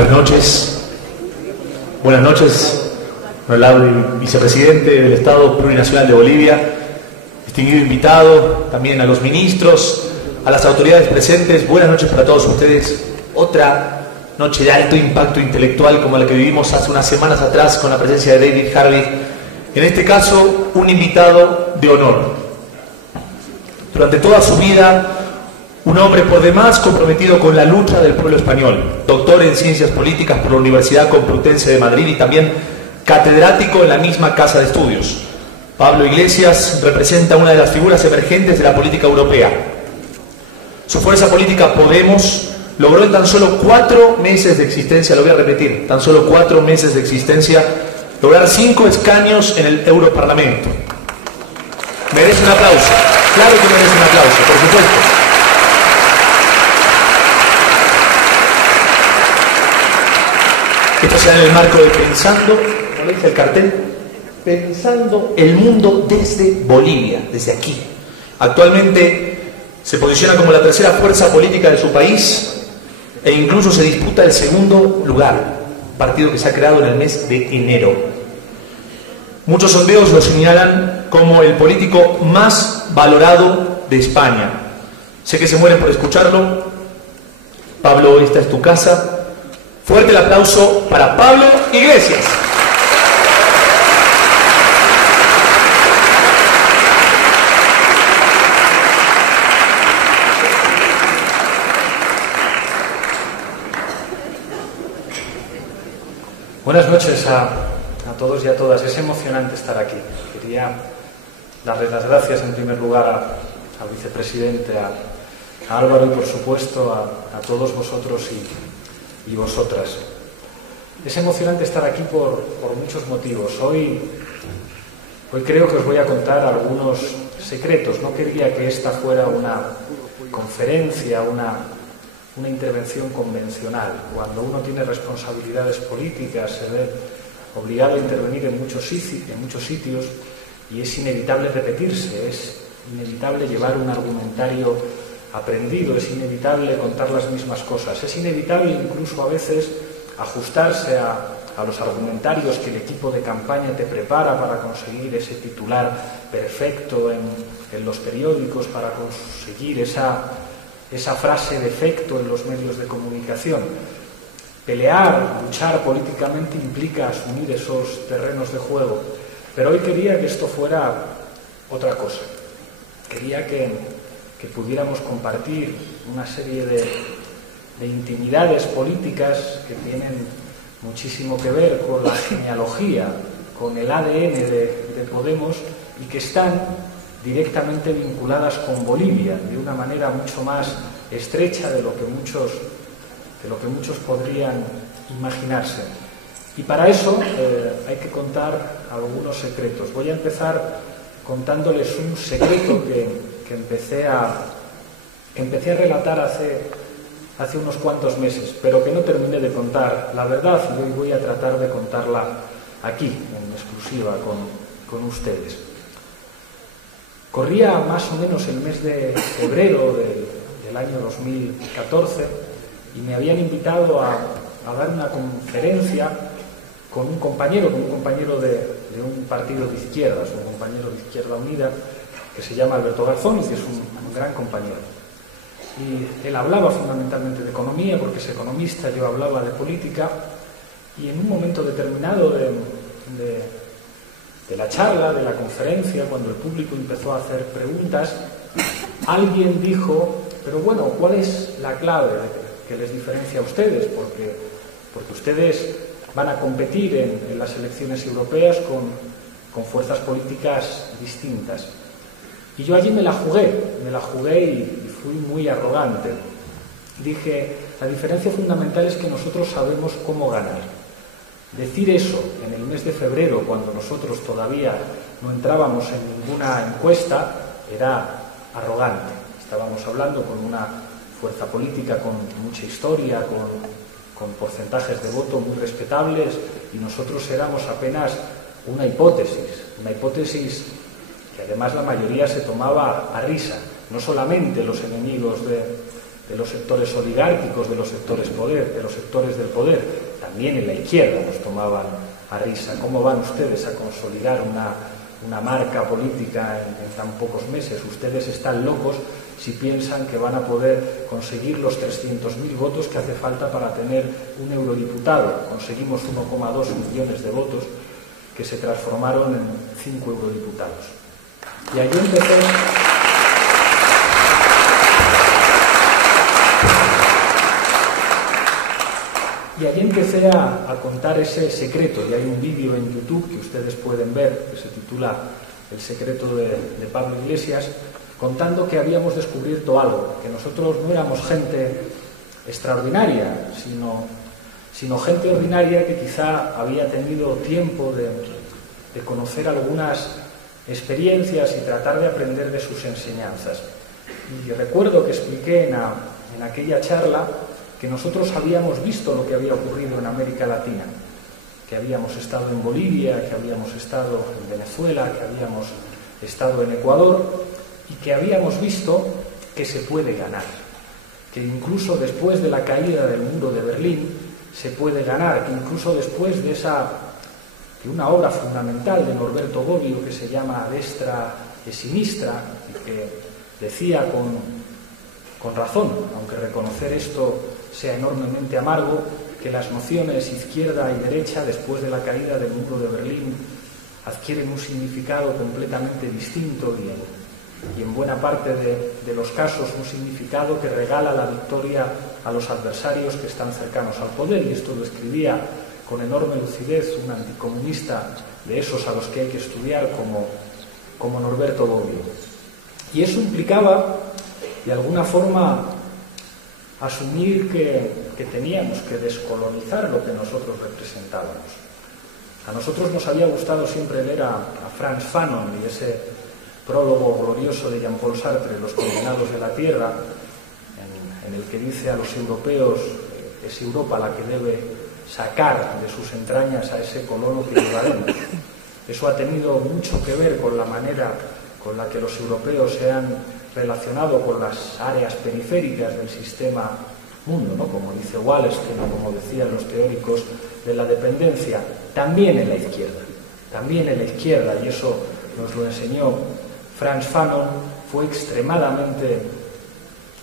Buenas noches. Buenas noches, honorable vicepresidente del Estado Plurinacional de Bolivia, distinguido invitado, también a los ministros, a las autoridades presentes. Buenas noches para todos ustedes. Otra noche de alto impacto intelectual como la que vivimos hace unas semanas atrás con la presencia de David Harvey. En este caso, un invitado de honor. Durante toda su vida, un hombre por demás comprometido con la lucha del pueblo español, doctor en Ciencias Políticas por la Universidad Complutense de Madrid y también catedrático en la misma casa de estudios. Pablo Iglesias representa una de las figuras emergentes de la política europea. Su fuerza política Podemos logró en tan solo 4 meses de existencia, lo voy a repetir, tan solo 4 meses de existencia, lograr 5 escaños en el Europarlamento. Merece un aplauso, claro que merece un aplauso, por supuesto. Esto se da en el marco de Pensando, ¿cómo dice el cartel? Pensando el mundo desde Bolivia, desde aquí. Actualmente se posiciona como la tercera fuerza política de su país e incluso se disputa el segundo lugar, un partido que se ha creado en el mes de enero. Muchos sondeos lo señalan como el político más valorado de España. Sé que se mueren por escucharlo. Pablo, esta es tu casa. Fuerte el aplauso para Pablo Iglesias. Buenas noches a todos y a todas. Es emocionante estar aquí. Quería darles las gracias en primer lugar al vicepresidente, a Álvaro y por supuesto a todos vosotros y vosotras. Es emocionante estar aquí por muchos motivos. Hoy creo que os voy a contar algunos secretos. No quería que esta fuera una conferencia, una intervención convencional. Cuando uno tiene responsabilidades políticas se ve obligado a intervenir en muchos sitios y es inevitable repetirse, es inevitable llevar un argumentario aprendido, es inevitable contar las mismas cosas, es inevitable incluso a veces ajustarse a los argumentarios que el equipo de campaña te prepara para conseguir ese titular perfecto en los periódicos, para conseguir esa frase de efecto en los medios de comunicación. Pelear, luchar políticamente implica asumir esos terrenos de juego, pero hoy quería que esto fuera otra cosa. Quería que pudiéramos compartir una serie de intimidades políticas que tienen muchísimo que ver con la genealogía, con el ADN de Podemos y que están directamente vinculadas con Bolivia de una manera mucho más estrecha de lo que muchos podrían imaginarse. Y para eso hay que contar algunos secretos. Voy a empezar contándoles un secreto que empecé a relatar hace unos cuantos meses, pero que no terminé de contar la verdad y hoy voy a tratar de contarla aquí, en exclusiva, con ustedes. Corría más o menos el mes de febrero del año 2014 y me habían invitado a dar una conferencia con un compañero de un partido de izquierdas, un compañero de Izquierda Unida, que se llama Alberto Garzón y que es un gran compañero. Y él hablaba fundamentalmente de economía, porque es economista, yo hablaba de política, y en un momento determinado de la charla, de la conferencia, cuando el público empezó a hacer preguntas, alguien dijo, pero bueno, ¿cuál es la clave que les diferencia a ustedes? Porque ustedes van a competir en las elecciones europeas con fuerzas políticas distintas. Y yo allí me la jugué y fui muy arrogante. Dije, la diferencia fundamental es que nosotros sabemos cómo ganar. Decir eso en el mes de febrero, cuando nosotros todavía no entrábamos en ninguna encuesta, era arrogante. Estábamos hablando con una fuerza política con mucha historia, con porcentajes de voto muy respetables, y nosotros éramos apenas una hipótesis que además la mayoría se tomaba a risa, no solamente los enemigos de los sectores oligárquicos, de los sectores del poder, también en la izquierda nos tomaban a risa. ¿Cómo van ustedes a consolidar una marca política en tan pocos meses? Ustedes están locos si piensan que van a poder conseguir los 300.000 votos que hace falta para tener un eurodiputado. Conseguimos 1,2 millones de votos que se transformaron en 5 eurodiputados. Y allí empecé a contar ese secreto, y hay un vídeo en YouTube que ustedes pueden ver que se titula El secreto de Pablo Iglesias, contando que habíamos descubierto algo, que nosotros no éramos gente extraordinaria, sino gente ordinaria que quizá había tenido tiempo de conocer algunas experiencias y tratar de aprender de sus enseñanzas. Y recuerdo que expliqué en aquella charla que nosotros habíamos visto lo que había ocurrido en América Latina, que habíamos estado en Bolivia, que habíamos estado en Venezuela, que habíamos estado en Ecuador, y que habíamos visto que se puede ganar, que incluso después de la caída del muro de Berlín se puede ganar, que incluso después de una obra fundamental de Norberto Bobbio que se llama Destra e Sinistra, y que decía con razón, aunque reconocer esto sea enormemente amargo, que las nociones izquierda y derecha después de la caída del muro de Berlín adquieren un significado completamente distinto y en buena parte de los casos un significado que regala la victoria a los adversarios que están cercanos al poder. Y esto lo escribía con enorme lucidez un anticomunista de esos a los que hay que estudiar como Norberto Bobbio. Y eso implicaba, de alguna forma, asumir que teníamos que descolonizar lo que nosotros representábamos. A nosotros nos había gustado siempre leer a Frantz Fanon y ese prólogo glorioso de Jean-Paul Sartre, Los condenados de la tierra, en el que dice a los europeos es Europa la que debe sacar de sus entrañas a ese colono que llevaremos. Eso ha tenido mucho que ver con la manera con la que los europeos se han relacionado con las áreas periféricas del sistema mundo, ¿no? Como dice Wallerstein, como decían los teóricos de la dependencia, también en la izquierda, y eso nos lo enseñó Frantz Fanon, fue extremadamente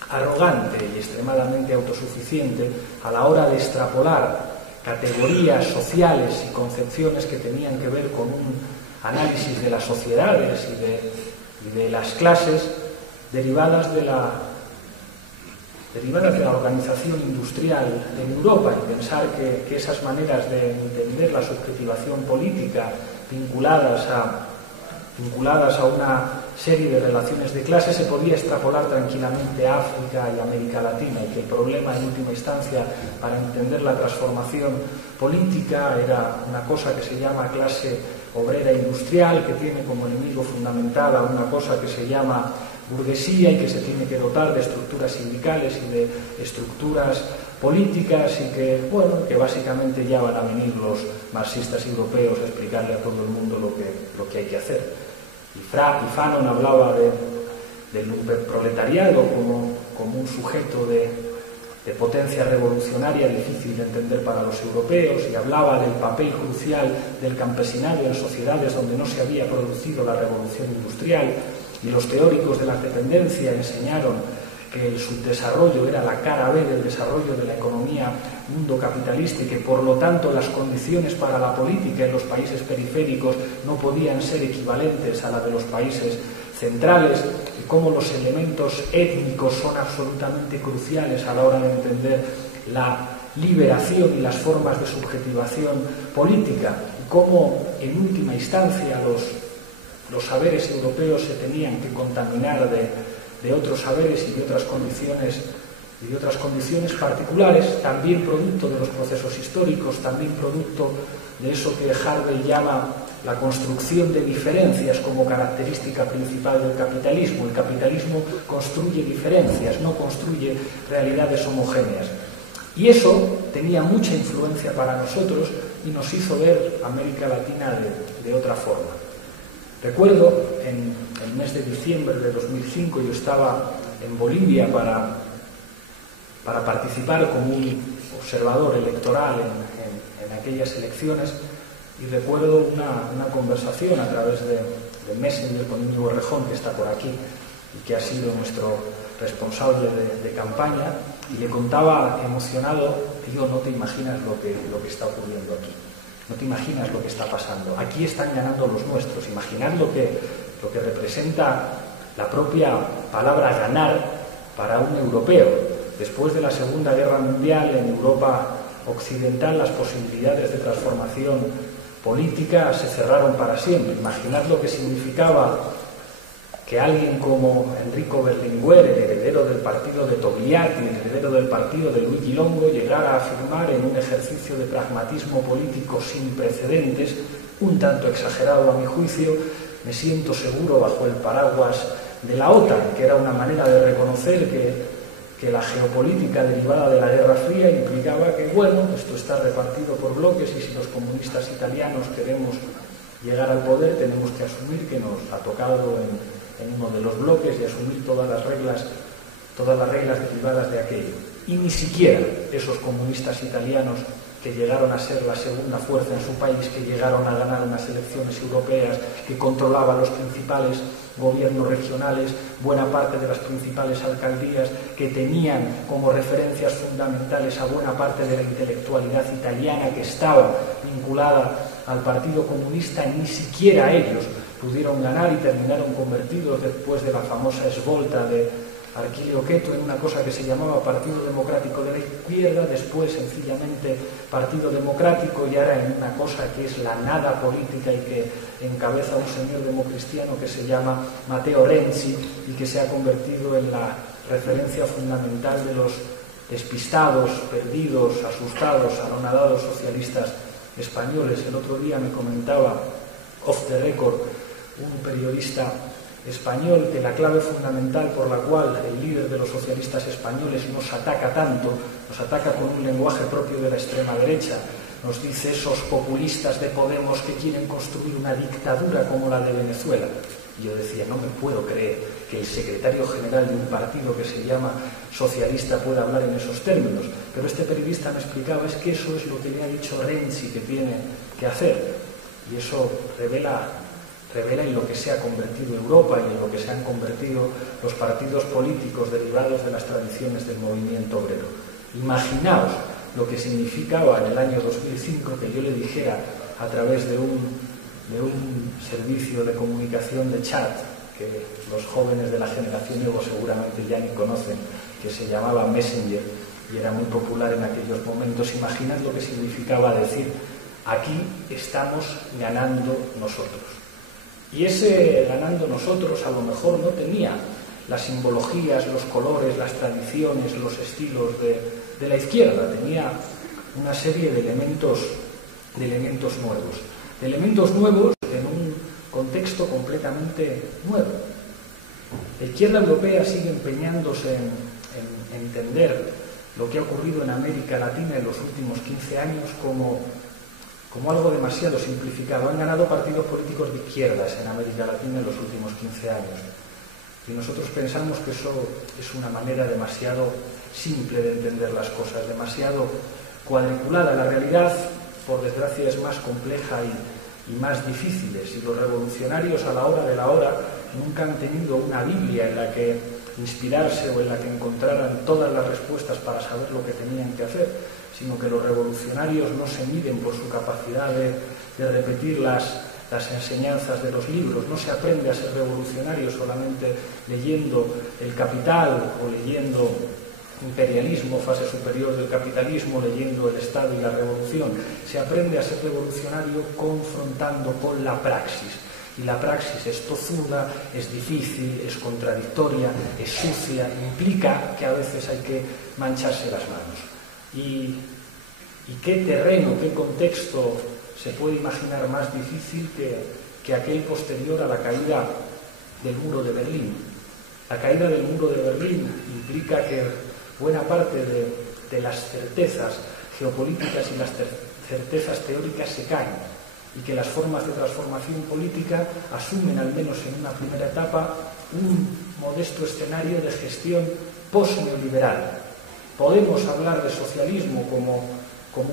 arrogante y extremadamente autosuficiente a la hora de extrapolar categorías sociales y concepciones que tenían que ver con un análisis de las sociedades y de las clases derivadas de la organización industrial en Europa, y pensar que esas maneras de entender la subjetivación política vinculadas a una serie de relaciones de clase se podía extrapolar tranquilamente a África y América Latina, y que el problema en última instancia para entender la transformación política era una cosa que se llama clase obrera industrial, que tiene como enemigo fundamental a una cosa que se llama burguesía y que se tiene que dotar de estructuras sindicales y de estructuras políticas, y que básicamente ya van a venir los marxistas europeos a explicarle a todo el mundo lo que hay que hacer. Y Fanon hablaba del proletariado como un sujeto de potencia revolucionaria difícil de entender para los europeos, y hablaba del papel crucial del campesinado en sociedades donde no se había producido la revolución industrial, y los teóricos de la dependencia enseñaron que el subdesarrollo era la cara B del desarrollo de la economía mundo capitalista, y que por lo tanto las condiciones para la política en los países periféricos no podían ser equivalentes a la de los países centrales, y cómo los elementos étnicos son absolutamente cruciales a la hora de entender la liberación y las formas de subjetivación política, y cómo en última instancia los saberes europeos se tenían que contaminar de otros saberes y de otras condiciones particulares, también producto de los procesos históricos, también producto de eso que Harvey llama la construcción de diferencias como característica principal del capitalismo. El capitalismo construye diferencias, no construye realidades homogéneas. Y eso tenía mucha influencia para nosotros y nos hizo ver América Latina de otra forma. Recuerdo, en el mes de diciembre de 2005, yo estaba en Bolivia para para participar como un observador electoral en aquellas elecciones, y recuerdo una conversación a través de Messenger con Íñigo Errejón, que está por aquí y que ha sido nuestro responsable de campaña, y le contaba emocionado: tío, no te imaginas lo que está ocurriendo aquí, no te imaginas lo que está pasando, aquí están ganando los nuestros. Imaginad lo que representa la propia palabra ganar para un europeo. Después de la Segunda Guerra Mundial, en Europa occidental, las posibilidades de transformación política se cerraron para siempre. Imaginad lo que significaba que alguien como Enrico Berlinguer, el heredero del partido de Togliatti, el heredero del partido de Luigi Longo, llegara a afirmar, en un ejercicio de pragmatismo político sin precedentes, un tanto exagerado a mi juicio: me siento seguro bajo el paraguas de la OTAN, que era una manera de reconocer que la geopolítica derivada de la Guerra Fría implicaba que, bueno, esto está repartido por bloques, y si los comunistas italianos queremos llegar al poder, tenemos que asumir que nos ha tocado en uno de los bloques y asumir todas las reglas derivadas de aquello. Y ni siquiera esos comunistas italianos, que llegaron a ser la segunda fuerza en su país, que llegaron a ganar unas elecciones europeas, que controlaban los principales gobiernos regionales, buena parte de las principales alcaldías, que tenían como referencias fundamentales a buena parte de la intelectualidad italiana que estaba vinculada al Partido Comunista, ni siquiera ellos pudieron ganar y terminaron convertidos, después de la famosa esvolta de Arquilio Queto, en una cosa que se llamaba Partido Democrático de la Izquierda, después sencillamente Partido Democrático, y ahora en una cosa que es la nada política y que encabeza un señor democristiano que se llama Matteo Renzi, y que se ha convertido en la referencia fundamental de los despistados, perdidos, asustados, anonadados socialistas españoles. El otro día me comentaba, off the record, un periodista español, que la clave fundamental por la cual el líder de los socialistas españoles nos ataca tanto, nos ataca con un lenguaje propio de la extrema derecha, nos dice: esos populistas de Podemos que quieren construir una dictadura como la de Venezuela. Y yo decía: no me puedo creer que el secretario general de un partido que se llama socialista pueda hablar en esos términos. Pero este periodista me explicaba: es que eso es lo que le ha dicho Renzi que tiene que hacer. Y eso revela en lo que se ha convertido Europa y en lo que se han convertido los partidos políticos derivados de las tradiciones del movimiento obrero. Imaginaos lo que significaba en el año 2005 que yo le dijera, a través de un servicio de comunicación de chat que los jóvenes de la generación Evo seguramente ya ni conocen, que se llamaba Messenger y era muy popular en aquellos momentos. Imaginad lo que significaba decir: aquí estamos ganando nosotros. Y ese ganando nosotros a lo mejor no tenía las simbologías, los colores, las tradiciones, los estilos de la izquierda. Tenía una serie de elementos nuevos en un contexto completamente nuevo. La izquierda europea sigue empeñándose en entender lo que ha ocurrido en América Latina en los últimos 15 años como algo demasiado simplificado. Han ganado partidos políticos de izquierdas en América Latina en los últimos 15 años. Y nosotros pensamos que eso es una manera demasiado simple de entender las cosas, demasiado cuadriculada. La realidad, por desgracia, es más compleja y más difícil. Y los revolucionarios, a la hora de la hora, nunca han tenido una Biblia en la que inspirarse o en la que encontraran todas las respuestas para saber lo que tenían que hacer, sino que los revolucionarios no se miden por su capacidad de repetir las enseñanzas de los libros. No se aprende a ser revolucionario solamente leyendo El Capital o leyendo Imperialismo, fase superior del capitalismo, leyendo El Estado y la Revolución. Se aprende a ser revolucionario confrontando con la praxis. Y la praxis es tozuda, es difícil, es contradictoria, es sucia, implica que a veces hay que mancharse las manos. ¿Y qué terreno, qué contexto se puede imaginar más difícil que aquel posterior a la caída del muro de Berlín? La caída del muro de Berlín implica que buena parte de las certezas geopolíticas y las certezas teóricas se caen, y que las formas de transformación política asumen, al menos en una primera etapa, un modesto escenario de gestión post-neoliberal. Podemos hablar de socialismo como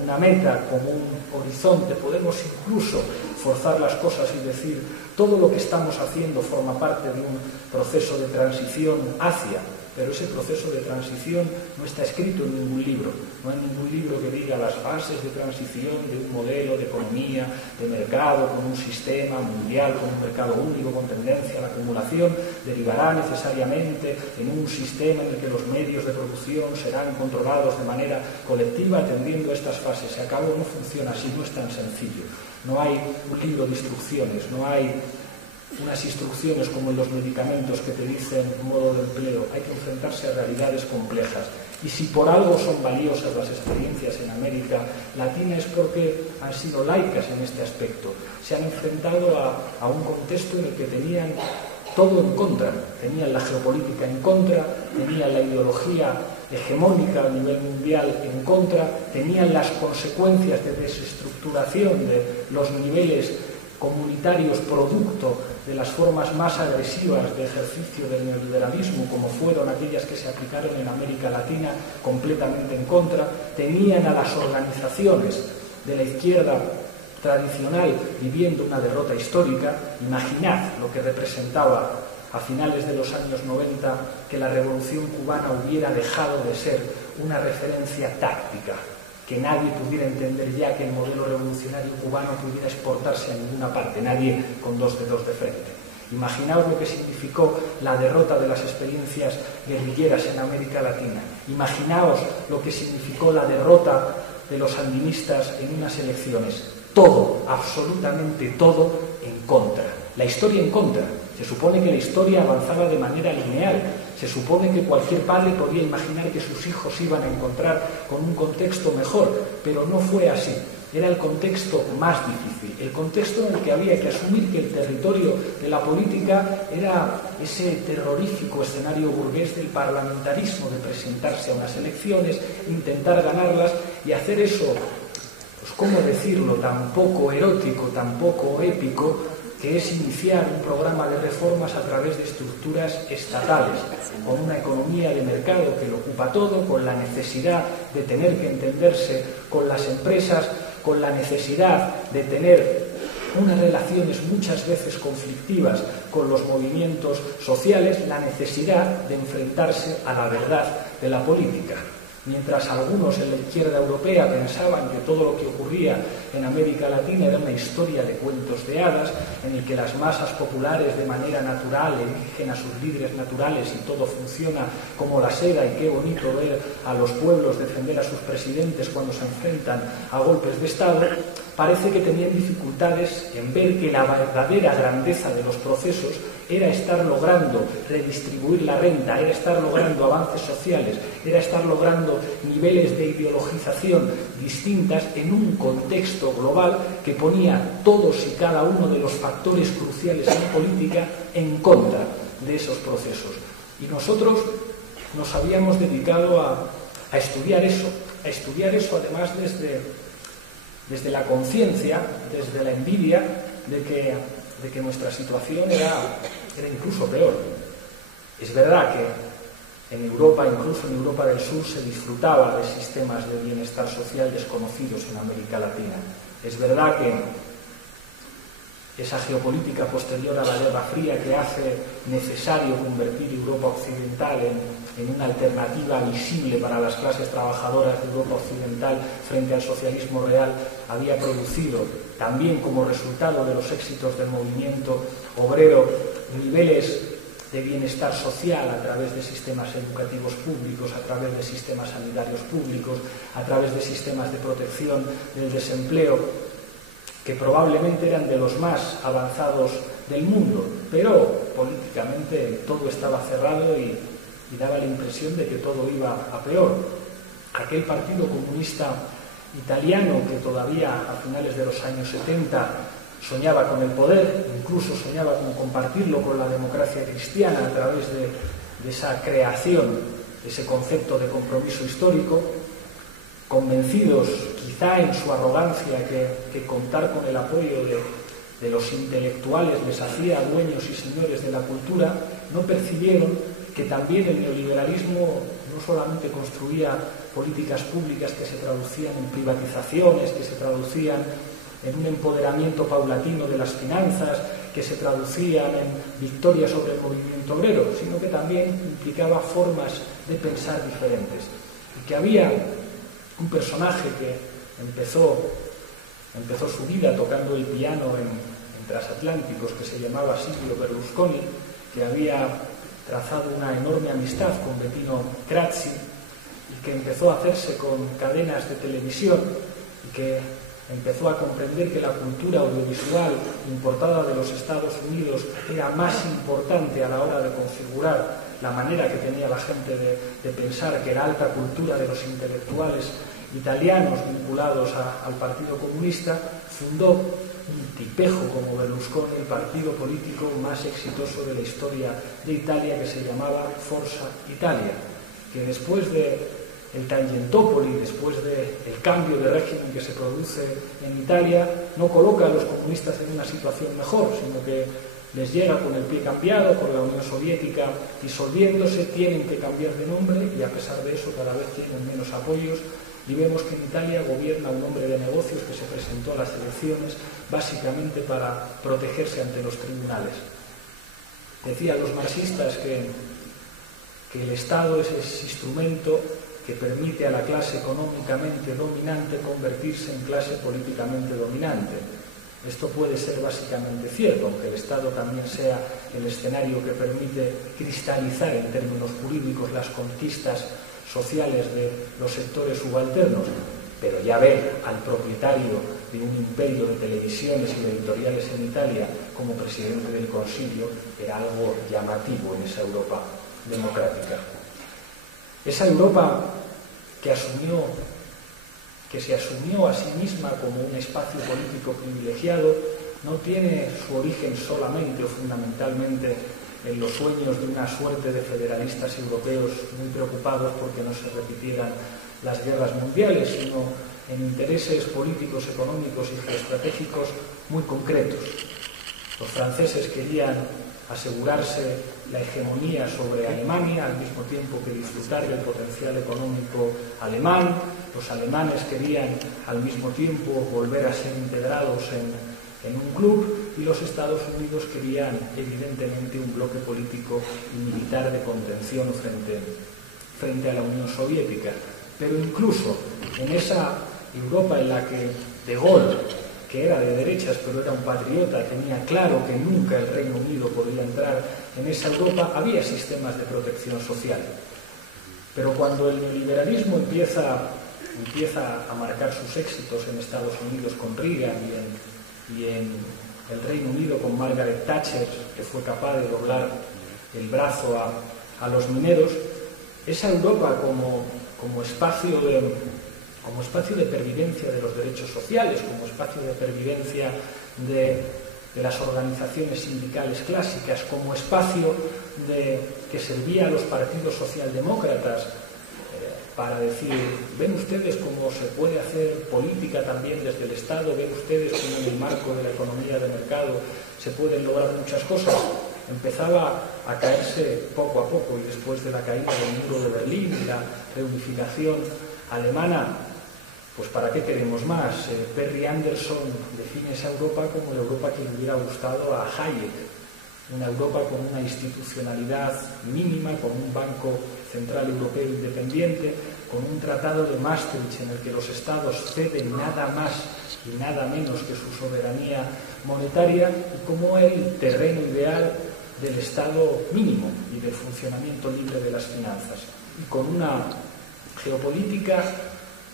una meta, como un horizonte, podemos incluso forzar las cosas y decir todo lo que estamos haciendo forma parte de un proceso de transición hacia, pero ese proceso de transición no está escrito en ningún libro. No hay ningún libro que diga las bases de transición de un modelo de economía, de mercado, con un sistema mundial, con un mercado único, con tendencia a la acumulación, derivará necesariamente en un sistema en el que los medios de producción serán controlados de manera colectiva atendiendo a estas fases. Se acabó, no funciona así, no es tan sencillo. No hay un libro de instrucciones, no hay unas instrucciones como en los medicamentos que te dicen modo de empleo. Hay que enfrentarse a realidades complejas. Y si por algo son valiosas las experiencias en América Latina es porque han sido laicas en este aspecto. Se han enfrentado a un contexto en el que tenían todo en contra. Tenían la geopolítica en contra, tenían la ideología hegemónica a nivel mundial en contra, tenían las consecuencias de desestructuración de los niveles comunitarios producto de las formas más agresivas de ejercicio del neoliberalismo, como fueron aquellas que se aplicaron en América Latina, completamente en contra. Tenían a las organizaciones de la izquierda tradicional viviendo una derrota histórica. Imaginad lo que representaba a finales de los años 90 que la Revolución Cubana hubiera dejado de ser una referencia táctica, que nadie pudiera entender ya que el modelo revolucionario cubano pudiera exportarse a ninguna parte, nadie con dos dedos de frente. Imaginaos lo que significó la derrota de las experiencias guerrilleras en América Latina. Imaginaos lo que significó la derrota de los sandinistas en unas elecciones. Todo, absolutamente todo, en contra. La historia en contra. Se supone que la historia avanzaba de manera lineal. Se supone que cualquier padre podía imaginar que sus hijos iban a encontrar con un contexto mejor, pero no fue así. Era el contexto más difícil, el contexto en el que había que asumir que el territorio de la política era ese terrorífico escenario burgués del parlamentarismo, de presentarse a unas elecciones, intentar ganarlas y hacer eso, pues cómo decirlo, tan poco erótico, tan poco épico, que es iniciar un programa de reformas a través de estructuras estatales, con una economía de mercado que lo ocupa todo, con la necesidad de tener que entenderse con las empresas, con la necesidad de tener unas relaciones muchas veces conflictivas con los movimientos sociales, la necesidad de enfrentarse a la verdad de la política. Mientras algunos en la izquierda europea pensaban que todo lo que ocurría en América Latina era una historia de cuentos de hadas, en el que las masas populares de manera natural eligen a sus líderes naturales y todo funciona como la seda, y qué bonito ver a los pueblos defender a sus presidentes cuando se enfrentan a golpes de Estado, parece que tenían dificultades en ver que la verdadera grandeza de los procesos era estar logrando redistribuir la renta, era estar logrando avances sociales, era estar logrando niveles de ideologización distintas en un contexto global que ponía todos y cada uno de los factores cruciales en política en contra de esos procesos. Y nosotros nos habíamos dedicado a estudiar eso además desde la conciencia, desde la envidia de que nuestra situación era incluso peor. Es verdad que en Europa, incluso en Europa del Sur, se disfrutaba de sistemas de bienestar social desconocidos en América Latina. Es verdad que esa geopolítica posterior a la Guerra Fría que hace necesario convertir Europa Occidental en una alternativa visible para las clases trabajadoras de Europa Occidental frente al socialismo real, había producido también como resultado de los éxitos del movimiento obrero niveles de bienestar social a través de sistemas educativos públicos, a través de sistemas sanitarios públicos, a través de sistemas de protección del desempleo, que probablemente eran de los más avanzados del mundo, pero políticamente todo estaba cerrado y daba la impresión de que todo iba a peor. Aquel Partido Comunista Italiano que todavía a finales de los años 70 soñaba con el poder, incluso soñaba con compartirlo con la democracia cristiana a través de esa creación, de ese concepto de compromiso histórico, convencidos quizá en su arrogancia que contar con el apoyo de los intelectuales les hacía dueños y señores de la cultura, no percibieron que también el neoliberalismo no solamente construía políticas públicas que se traducían en privatizaciones, que se traducían en un empoderamiento paulatino de las finanzas, que se traducían en victorias sobre el movimiento obrero, sino que también implicaba formas de pensar diferentes. Y que había un personaje que empezó su vida tocando el piano en transatlánticos, que se llamaba Silvio Berlusconi, que había trazado una enorme amistad con Bettino Craxi y que empezó a hacerse con cadenas de televisión y que empezó a comprender que la cultura audiovisual importada de los Estados Unidos era más importante a la hora de configurar la manera que tenía la gente de pensar, que era alta cultura de los intelectuales italianos vinculados al Partido Comunista, fundó un tipejo como Berlusconi, el partido político más exitoso de la historia de Italia, que se llamaba Forza Italia, que después del Tangentopoli, después del cambio de régimen que se produce en Italia, no coloca a los comunistas en una situación mejor, sino que les llega con el pie cambiado, con la Unión Soviética disolviéndose, tienen que cambiar de nombre y a pesar de eso cada vez tienen menos apoyos. Y vemos que en Italia gobierna un hombre de negocios que se presentó a las elecciones básicamente para protegerse ante los tribunales. Decían los marxistas que el Estado es ese instrumento que permite a la clase económicamente dominante convertirse en clase políticamente dominante. Esto puede ser básicamente cierto, aunque el Estado también sea el escenario que permite cristalizar en términos jurídicos las conquistas sociales de los sectores subalternos, pero ya ver al propietario de un imperio de televisiones y de editoriales en Italia como presidente del Concilio era algo llamativo en esa Europa democrática. Esa Europa que se asumió a sí misma como un espacio político privilegiado no tiene su origen solamente o fundamentalmente en los sueños de una suerte de federalistas europeos muy preocupados porque no se repitieran las guerras mundiales, sino en intereses políticos, económicos y geoestratégicos muy concretos. Los franceses querían asegurarse la hegemonía sobre Alemania, al mismo tiempo que disfrutar del potencial económico alemán. Los alemanes querían al mismo tiempo volver a ser integrados en un club, y los Estados Unidos querían evidentemente un bloque político y militar de contención frente a la Unión Soviética. Pero incluso en esa Europa en la que De Gaulle, que era de derechas pero era un patriota, tenía claro que nunca el Reino Unido podría entrar en esa Europa, había sistemas de protección social. Pero cuando el neoliberalismo empieza a marcar sus éxitos en Estados Unidos con Reagan y en el Reino Unido con Margaret Thatcher, que fue capaz de doblar el brazo a los mineros, esa Europa como espacio de pervivencia de los derechos sociales, como espacio de pervivencia de las organizaciones sindicales clásicas, como espacio que servía a los partidos socialdemócratas para decir, ven ustedes cómo se puede hacer política también desde el Estado, ven ustedes cómo en el marco de la economía de mercado se pueden lograr muchas cosas. Empezaba a caerse poco a poco, y después de la caída del muro de Berlín y la reunificación alemana, pues ¿para qué queremos más? Perry Anderson define esa Europa como la Europa que le hubiera gustado a Hayek, una Europa con una institucionalidad mínima, con un Banco Central Europeo independiente, con un tratado de Maastricht en el que los estados ceden nada más y nada menos que su soberanía monetaria, y como el terreno ideal del Estado mínimo y del funcionamiento libre de las finanzas, y con una geopolítica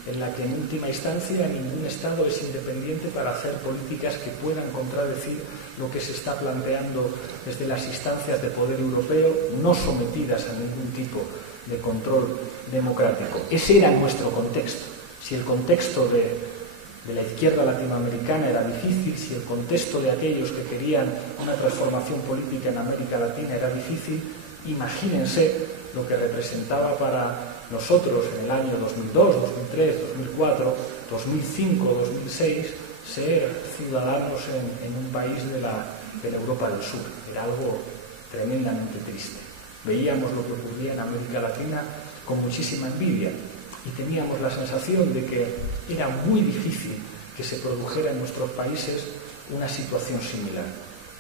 en la que en última instancia ningún Estado es independiente para hacer políticas que puedan contradecir lo que se está planteando desde las instancias de poder europeo, no sometidas a ningún tipo de control democrático. Ese era nuestro contexto. Si el contexto de la izquierda latinoamericana era difícil, si el contexto de aquellos que querían una transformación política en América Latina era difícil, imagínense lo que representaba para nosotros en el año 2002, 2003, 2004, 2005, 2006, ser ciudadanos en un país de la Europa del Sur. Era algo tremendamente triste. veíamos lo que ocurría en América Latina con muchísima envidia y teníamos la sensación de que era muy difícil que se produjera en nuestros países una situación similar,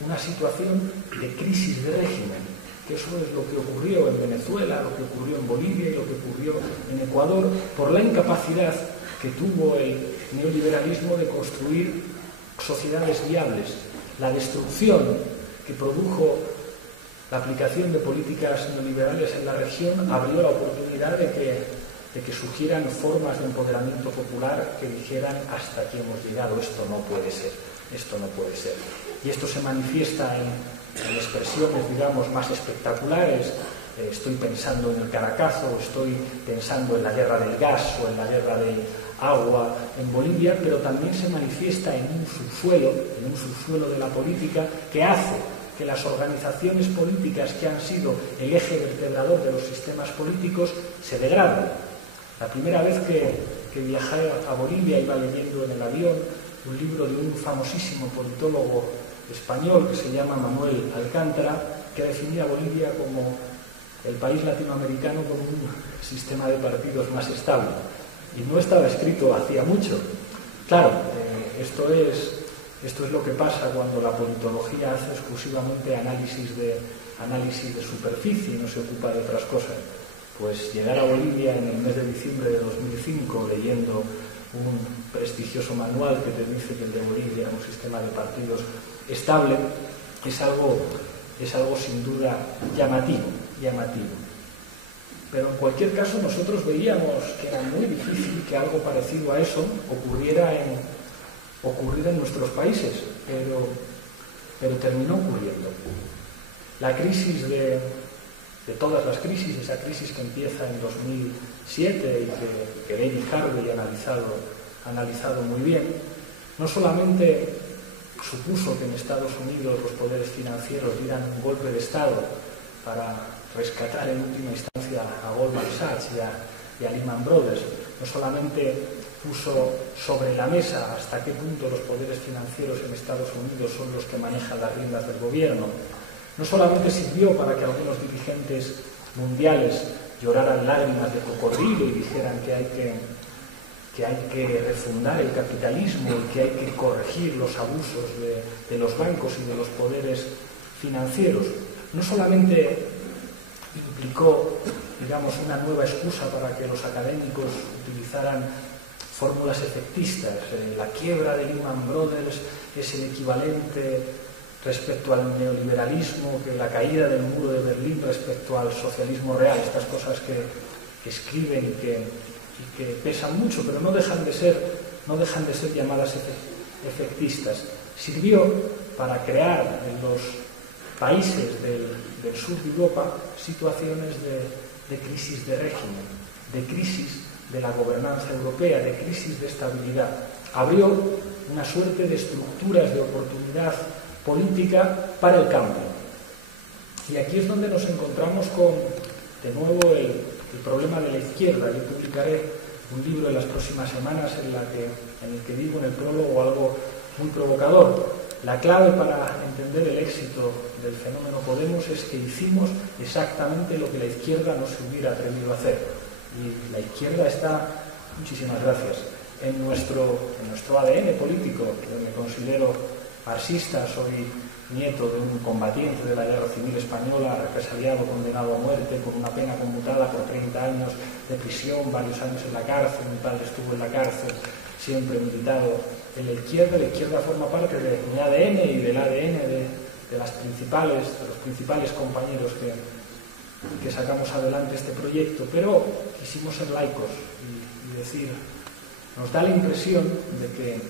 una situación de crisis de régimen, que eso es lo que ocurrió en Venezuela, lo que ocurrió en Bolivia y lo que ocurrió en Ecuador, por la incapacidad que tuvo el neoliberalismo de construir sociedades viables. La destrucción que produjo la aplicación de políticas neoliberales en la región abrió la oportunidad de que surgieran formas de empoderamiento popular que dijeran: hasta aquí hemos llegado, esto no puede ser, esto no puede ser. Y esto se manifiesta en expresiones, digamos, más espectaculares. Estoy pensando en el Caracazo, estoy pensando en la guerra del gas o en la guerra del agua en Bolivia, pero también se manifiesta en un subsuelo de la política que hace que las organizaciones políticas que han sido el eje vertebrador de los sistemas políticos se degraden. La primera vez que viajé a Bolivia iba leyendo en el avión un libro de un famosísimo politólogo español que se llama Manuel Alcántara, que definía a Bolivia como el país latinoamericano con un sistema de partidos más estable. Y no estaba escrito hacía mucho. Claro, esto es lo que pasa cuando la politología hace exclusivamente análisis de superficie y no se ocupa de otras cosas. Pues llegar a Bolivia en el mes de diciembre de 2005 leyendo un prestigioso manual que te dice que el de Bolivia era un sistema de partidos estable es algo sin duda llamativo. Pero en cualquier caso nosotros veíamos que era muy difícil que algo parecido a eso ocurriera en nuestros países, pero terminó ocurriendo. La crisis de todas las crisis, esa crisis que empieza en 2007 y que David Harvey ha analizado muy bien, no solamente supuso que en Estados Unidos los poderes financieros dieran un golpe de Estado para rescatar en última instancia a Goldman Sachs y a Lehman Brothers, no solamente puso sobre la mesa hasta qué punto los poderes financieros en Estados Unidos son los que manejan las riendas del gobierno, no solamente sirvió para que algunos dirigentes mundiales lloraran lágrimas de cocodrilo y dijeran que hay que refundar el capitalismo y que hay que corregir los abusos de los bancos y de los poderes financieros, no solamente implicó, digamos, una nueva excusa para que los académicos utilizaran fórmulas efectistas. La quiebra de Lehman Brothers es el equivalente respecto al neoliberalismo que la caída del muro de Berlín respecto al socialismo real. Estas cosas que escriben y que pesan mucho, pero no dejan de ser llamadas efectistas. Sirvió para crear en los países del sur de Europa situaciones de crisis de régimen, de crisis de la gobernanza europea, de crisis de estabilidad. Abrió una suerte de estructuras de oportunidad política para el cambio. Y aquí es donde nos encontramos con, de nuevo, el problema de la izquierda. Yo publicaré un libro en las próximas semanas en el que digo en el prólogo algo muy provocador. La clave para entender el éxito del fenómeno Podemos es que hicimos exactamente lo que la izquierda no se hubiera atrevido a hacer. Y la izquierda está, muchísimas gracias, en nuestro ADN político. Yo me considero marxista, soy nieto de un combatiente de la Guerra Civil Española, represaliado, condenado a muerte, con una pena conmutada por 30 años de prisión, varios años en la cárcel. Mi padre estuvo en la cárcel, siempre militado en la izquierda. La izquierda forma parte de mi ADN y del ADN de los principales compañeros que sacamos adelante este proyecto, pero quisimos ser laicos y decir, nos da la impresión de que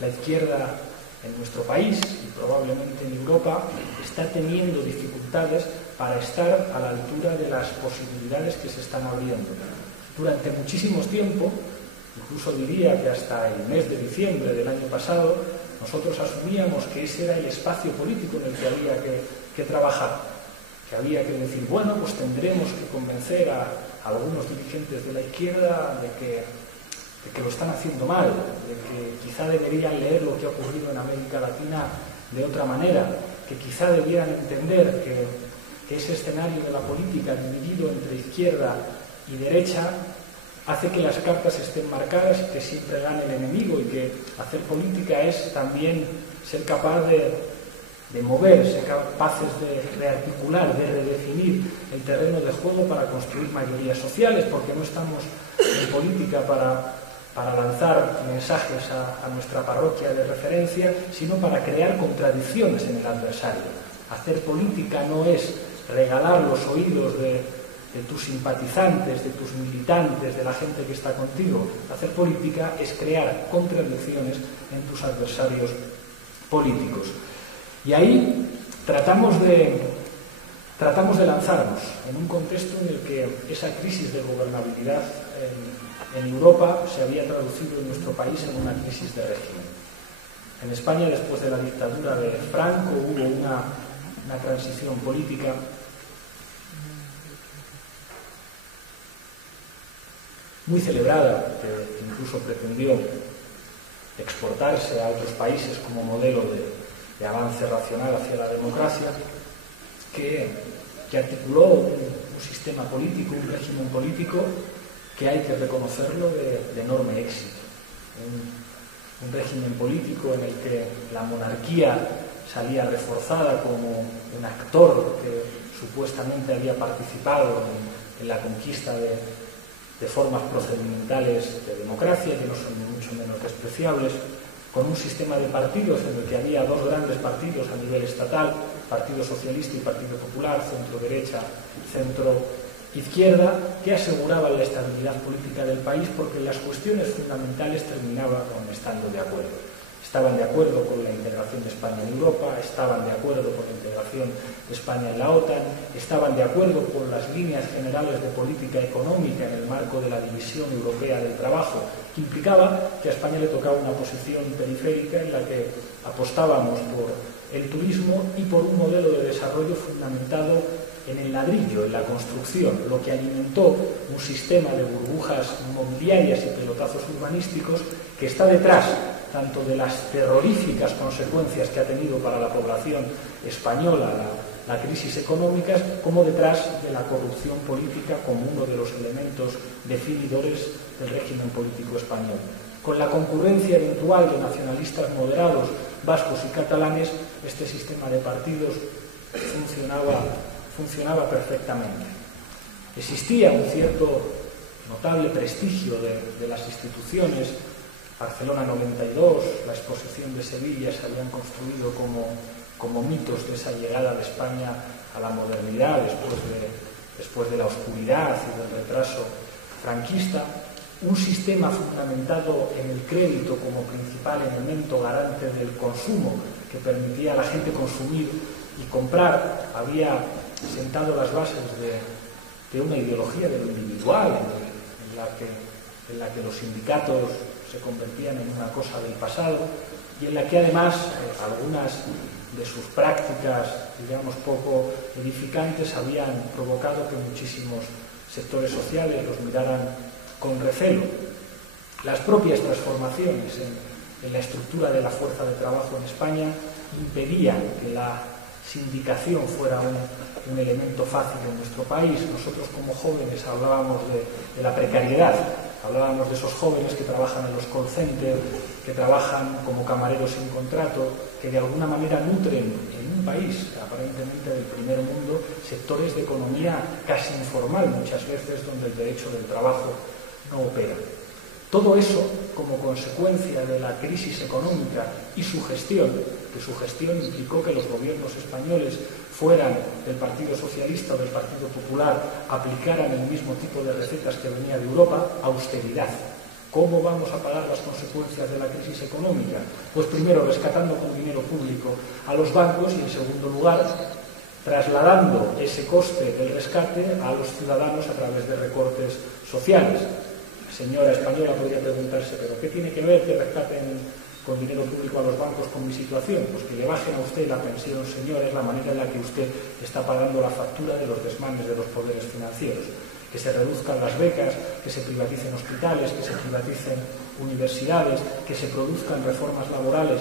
la izquierda en nuestro país y probablemente en Europa está teniendo dificultades para estar a la altura de las posibilidades que se están abriendo. Durante muchísimos tiempo, incluso diría que hasta el mes de diciembre del año pasado, nosotros asumíamos que ese era el espacio político en el que había que trabajar, que había que decir, bueno, pues tendremos que convencer a algunos dirigentes de la izquierda de que lo están haciendo mal, de que quizá deberían leer lo que ha ocurrido en América Latina de otra manera, que quizá debieran entender que que ese escenario de la política dividido entre izquierda y derecha hace que las cartas estén marcadas y que siempre gane el enemigo, y que hacer política es también ser capaz de mover, ser capaces de rearticular, de redefinir el terreno de juego para construir mayorías sociales, porque no estamos en política para lanzar mensajes a nuestra parroquia de referencia, sino para crear contradicciones en el adversario. Hacer política no es regalar los oídos de tus simpatizantes, de tus militantes, de la gente que está contigo. Hacer política es crear contradicciones en tus adversarios políticos. Y ahí tratamos de lanzarnos en un contexto en el que esa crisis de gobernabilidad en Europa se había traducido en nuestro país en una crisis de régimen. En España, después de la dictadura de Franco, hubo una transición política muy celebrada, que incluso pretendió exportarse a otros países como modelo de avance racional hacia la democracia, que articuló un sistema político, un régimen político que hay que reconocerlo de enorme éxito. Un régimen político en el que la monarquía salía reforzada como un actor que supuestamente había participado en la conquista de formas procedimentales de democracia, que no son ni mucho menos despreciables, con un sistema de partidos en el que había dos grandes partidos a nivel estatal, Partido Socialista y Partido Popular, centro-derecha, centro-izquierda, que aseguraban la estabilidad política del país, porque las cuestiones fundamentales terminaban estando de acuerdo. Estaban de acuerdo con la integración de España en Europa, estaban de acuerdo con la integración de España en la OTAN, estaban de acuerdo con las líneas generales de política económica en el marco de la división europea del trabajo, que implicaba que a España le tocaba una posición periférica en la que apostábamos por el turismo y por un modelo de desarrollo fundamentado en el ladrillo, en la construcción, lo que alimentó un sistema de burbujas inmobiliarias y pelotazos urbanísticos que está detrás tanto de las terroríficas consecuencias que ha tenido para la población española la crisis económica, como detrás de la corrupción política como uno de los elementos definidores del régimen político español. Con la concurrencia eventual de nacionalistas moderados, vascos y catalanes, este sistema de partidos funcionaba perfectamente. Existía un cierto notable prestigio de las instituciones. Barcelona 92, la exposición de Sevilla se habían construido como mitos de esa llegada de España a la modernidad después de la oscuridad y del retraso franquista. Un sistema fundamentado en el crédito como principal elemento garante del consumo, que permitía a la gente consumir y comprar, había sentado las bases de una ideología de lo individual, en la que los sindicatos se convertían en una cosa del pasado, y en la que además algunas de sus prácticas, digamos, poco edificantes habían provocado que muchísimos sectores sociales los miraran con recelo. Las propias transformaciones en la estructura de la fuerza de trabajo en España impedían que la sindicación fuera un elemento fácil en nuestro país. Nosotros como jóvenes hablábamos de la precariedad, hablábamos de esos jóvenes que trabajan en los call centers, que trabajan como camareros sin contrato, que de alguna manera nutren en un país aparentemente del primer mundo sectores de economía casi informal muchas veces, donde el derecho del trabajo no opera. Todo eso como consecuencia de la crisis económica y su gestión, que su gestión implicó que los gobiernos españoles fueran del Partido Socialista o del Partido Popular, aplicaran el mismo tipo de recetas que venía de Europa, austeridad. ¿Cómo vamos a pagar las consecuencias de la crisis económica? Pues primero rescatando con dinero público a los bancos y en segundo lugar trasladando ese coste del rescate a los ciudadanos a través de recortes sociales. Señora española podría preguntarse, ¿pero qué tiene que ver que rescaten con dinero público a los bancos con mi situación? Pues que le bajen a usted la pensión, señor, es la manera en la que usted está pagando la factura de los desmanes de los poderes financieros. Que se reduzcan las becas, que se privaticen hospitales, que se privaticen universidades, que se produzcan reformas laborales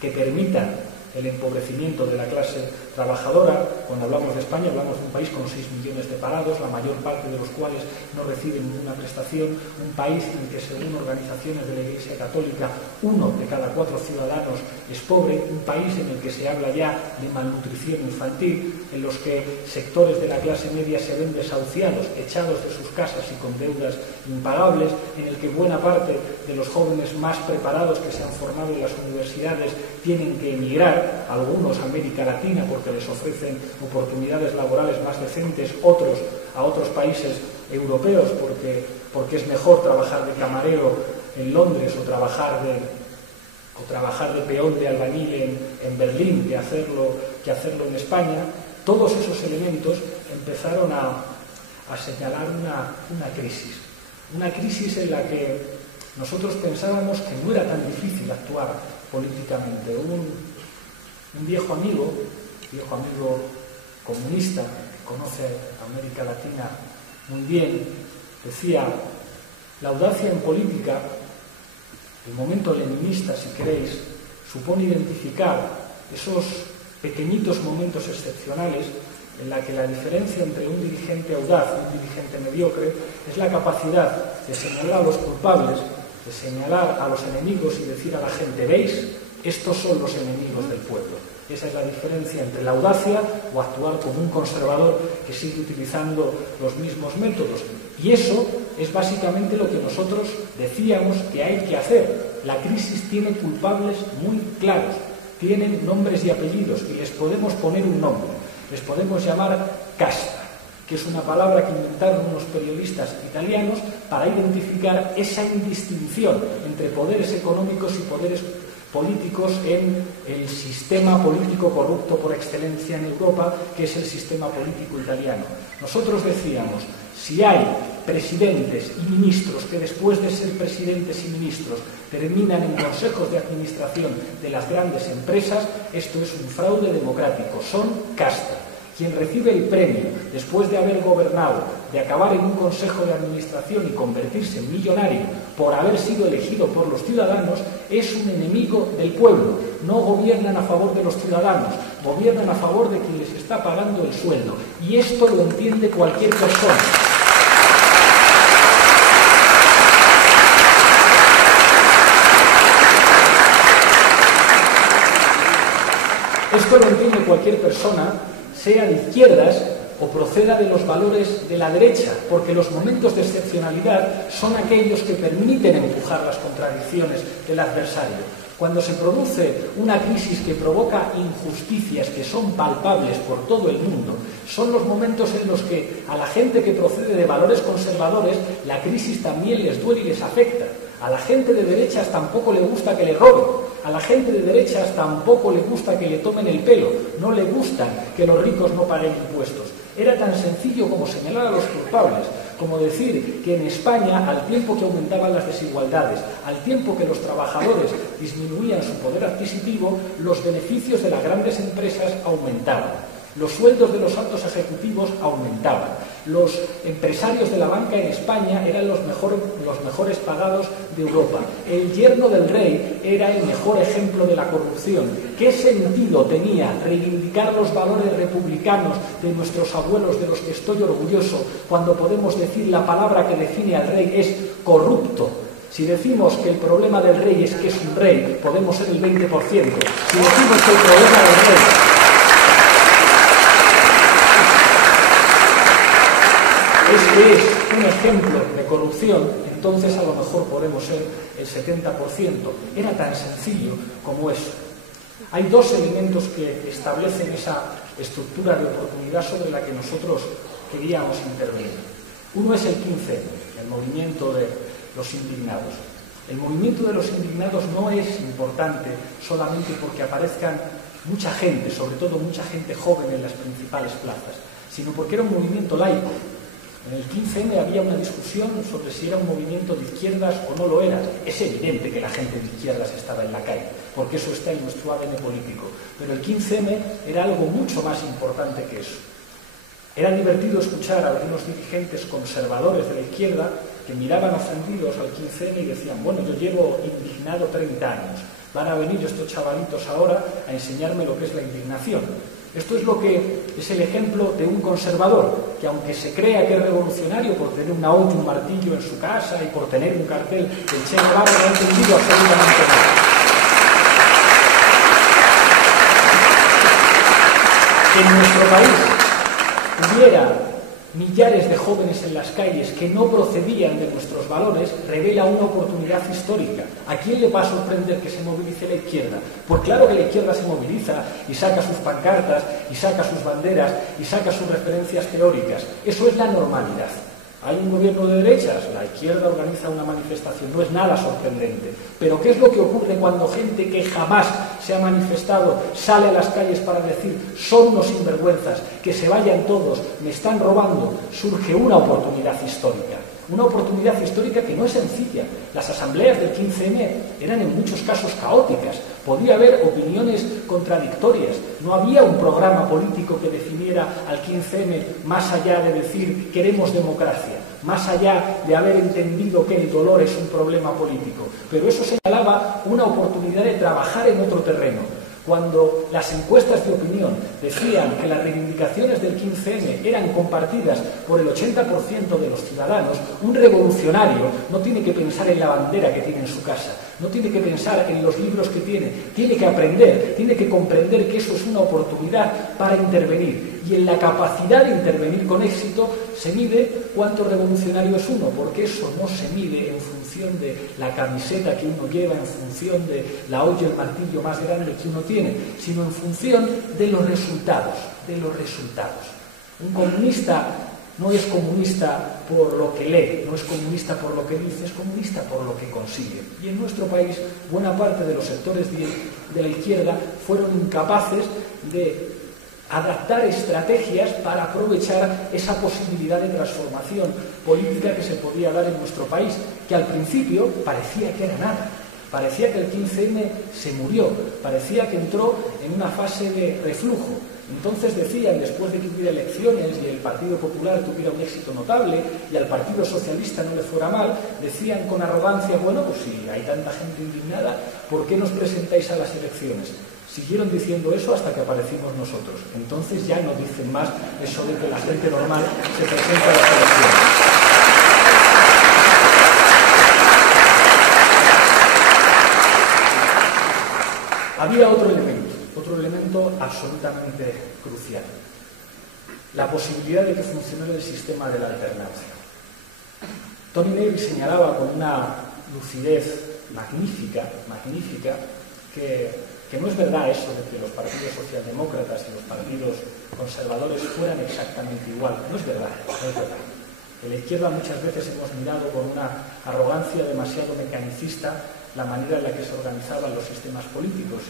que permitan el empobrecimiento de la clase trabajadora. Cuando hablamos de España hablamos de un país con 6 millones de parados, la mayor parte de los cuales no reciben ninguna prestación, un país en que, según organizaciones de la Iglesia Católica, 1 de cada 4 ciudadanos es pobre, un país en el que se habla ya de malnutrición infantil, en los que sectores de la clase media se ven desahuciados, echados de sus casas y con deudas impagables, en el que buena parte de los jóvenes más preparados que se han formado en las universidades tienen que emigrar, algunos a América Latina porque les ofrecen oportunidades laborales más decentes, otros a otros países europeos porque es mejor trabajar de camarero en Londres o trabajar de peón de albañil en Berlín que hacerlo en España. Todos esos elementos empezaron a señalar una crisis en la que nosotros pensábamos que no era tan difícil actuar políticamente. Un viejo amigo comunista, que conoce América Latina muy bien, decía: la audacia en política, el momento leninista, si queréis, supone identificar esos pequeñitos momentos excepcionales en la que la diferencia entre un dirigente audaz y un dirigente mediocre es la capacidad de señalar a los culpables, de señalar a los enemigos y decir a la gente: ¿veis? Estos son los enemigos del pueblo. Esa es la diferencia entre la audacia o actuar como un conservador que sigue utilizando los mismos métodos. Y eso es básicamente lo que nosotros decíamos que hay que hacer. La crisis tiene culpables muy claros, tienen nombres y apellidos, y les podemos poner un nombre. Les podemos llamar casta, que es una palabra que inventaron unos periodistas italianos para identificar esa indistinción entre poderes económicos y poderes políticos en el sistema político corrupto por excelencia en Europa, que es el sistema político italiano. Nosotros decíamos: si hay presidentes y ministros que después de ser presidentes y ministros terminan en consejos de administración de las grandes empresas, esto es un fraude democrático, son casta. Quien recibe el premio después de haber gobernado, de acabar en un consejo de administración y convertirse en millonario por haber sido elegido por los ciudadanos, es un enemigo del pueblo. No gobiernan a favor de los ciudadanos, gobiernan a favor de quien les está pagando el sueldo. Y esto lo entiende cualquier persona. Esto lo entiende cualquier persona, sea de izquierdas o proceda de los valores de la derecha, porque los momentos de excepcionalidad son aquellos que permiten empujar las contradicciones del adversario. Cuando se produce una crisis que provoca injusticias que son palpables por todo el mundo, son los momentos en los que a la gente que procede de valores conservadores la crisis también les duele y les afecta. A la gente de derechas tampoco le gusta que le roben. A la gente de derechas tampoco le gusta que le tomen el pelo. No le gusta que los ricos no paguen impuestos. Era tan sencillo como señalar a los culpables, como decir que en España, al tiempo que aumentaban las desigualdades, al tiempo que los trabajadores disminuían su poder adquisitivo, los beneficios de las grandes empresas aumentaban. Los sueldos de los altos ejecutivos aumentaban. Los empresarios de la banca en España eran los mejores pagados de Europa. El yerno del rey era el mejor ejemplo de la corrupción. ¿Qué sentido tenía reivindicar los valores republicanos de nuestros abuelos, de los que estoy orgulloso, cuando podemos decir la palabra que define al rey es corrupto? Si decimos que el problema del rey es que es un rey, podemos ser el 20%. Si decimos que el problema del rey es un ejemplo de corrupción, entonces a lo mejor podemos ser el 70%. Era tan sencillo como eso. Hay dos elementos que establecen esa estructura de oportunidad sobre la que nosotros queríamos intervenir. Uno es el 15M, el movimiento de los indignados. El movimiento de los indignados no es importante solamente porque aparezcan mucha gente, sobre todo mucha gente joven en las principales plazas, sino porque era un movimiento laico. En el 15M había una discusión sobre si era un movimiento de izquierdas o no lo era. Es evidente que la gente de izquierdas estaba en la calle, porque eso está en nuestro ADN político. Pero el 15M era algo mucho más importante que eso. Era divertido escuchar a algunos dirigentes conservadores de la izquierda que miraban ofendidos al 15M y decían: bueno, yo llevo indignado 30 años, van a venir estos chavalitos ahora a enseñarme lo que es la indignación. Esto es lo que es el ejemplo de un conservador, que aunque se crea que es revolucionario por tener una hoz y un martillo en su casa y por tener un cartel del Che Guevara, no ha entendido absolutamente nada. Que en nuestro país hubiera millares de jóvenes en las calles que no procedían de nuestros valores revela una oportunidad histórica. ¿A quién le va a sorprender que se movilice la izquierda? Pues claro que la izquierda se moviliza y saca sus pancartas y saca sus banderas y saca sus referencias teóricas. Eso es la normalidad. Hay un gobierno de derechas, la izquierda organiza una manifestación, no es nada sorprendente. Pero ¿qué es lo que ocurre cuando gente que jamás se ha manifestado sale a las calles para decir son unos sinvergüenzas, que se vayan todos, me están robando? Surge una oportunidad histórica. Una oportunidad histórica que no es sencilla. Las asambleas del 15M eran en muchos casos caóticas. Podía haber opiniones contradictorias. No había un programa político que definiera al 15M más allá de decir queremos democracia, más allá de haber entendido que el dolor es un problema político. Pero eso señalaba una oportunidad de trabajar en otro terreno. Cuando las encuestas de opinión decían que las reivindicaciones del 15M eran compartidas por el 80% de los ciudadanos, un revolucionario no tiene que pensar en la bandera que tiene en su casa, no tiene que pensar en los libros que tiene que aprender, tiene que comprender que eso es una oportunidad para intervenir. Y en la capacidad de intervenir con éxito se mide cuánto revolucionario es uno, porque eso no se mide en función de la camiseta que uno lleva, en función de la olla y el martillo más grande que uno tiene, sino en función de los resultados, Un comunista no es comunista por lo que lee, no es comunista por lo que dice, es comunista por lo que consigue. Y en nuestro país, buena parte de los sectores de la izquierda fueron incapaces de adaptar estrategias para aprovechar esa posibilidad de transformación política que se podía dar en nuestro país, que al principio parecía que era nada. Parecía que el 15M se murió, parecía que entró en una fase de reflujo. Entonces decían, después de que hubiera elecciones y el Partido Popular tuviera un éxito notable y al Partido Socialista no le fuera mal, decían con arrogancia, bueno, pues si hay tanta gente indignada, ¿por qué nos presentáis a las elecciones? Siguieron diciendo eso hasta que aparecimos nosotros. Entonces ya no dicen más eso de que la gente normal se presenta a las elecciones. Había otro elemento absolutamente crucial. La posibilidad de que funcionara el sistema de la alternancia. Tony Negri señalaba con una lucidez magnífica que no es verdad eso de que los partidos socialdemócratas y los partidos conservadores fueran exactamente igual. No es verdad. En la izquierda muchas veces hemos mirado con una arrogancia demasiado mecanicista la manera en la que se organizaban los sistemas políticos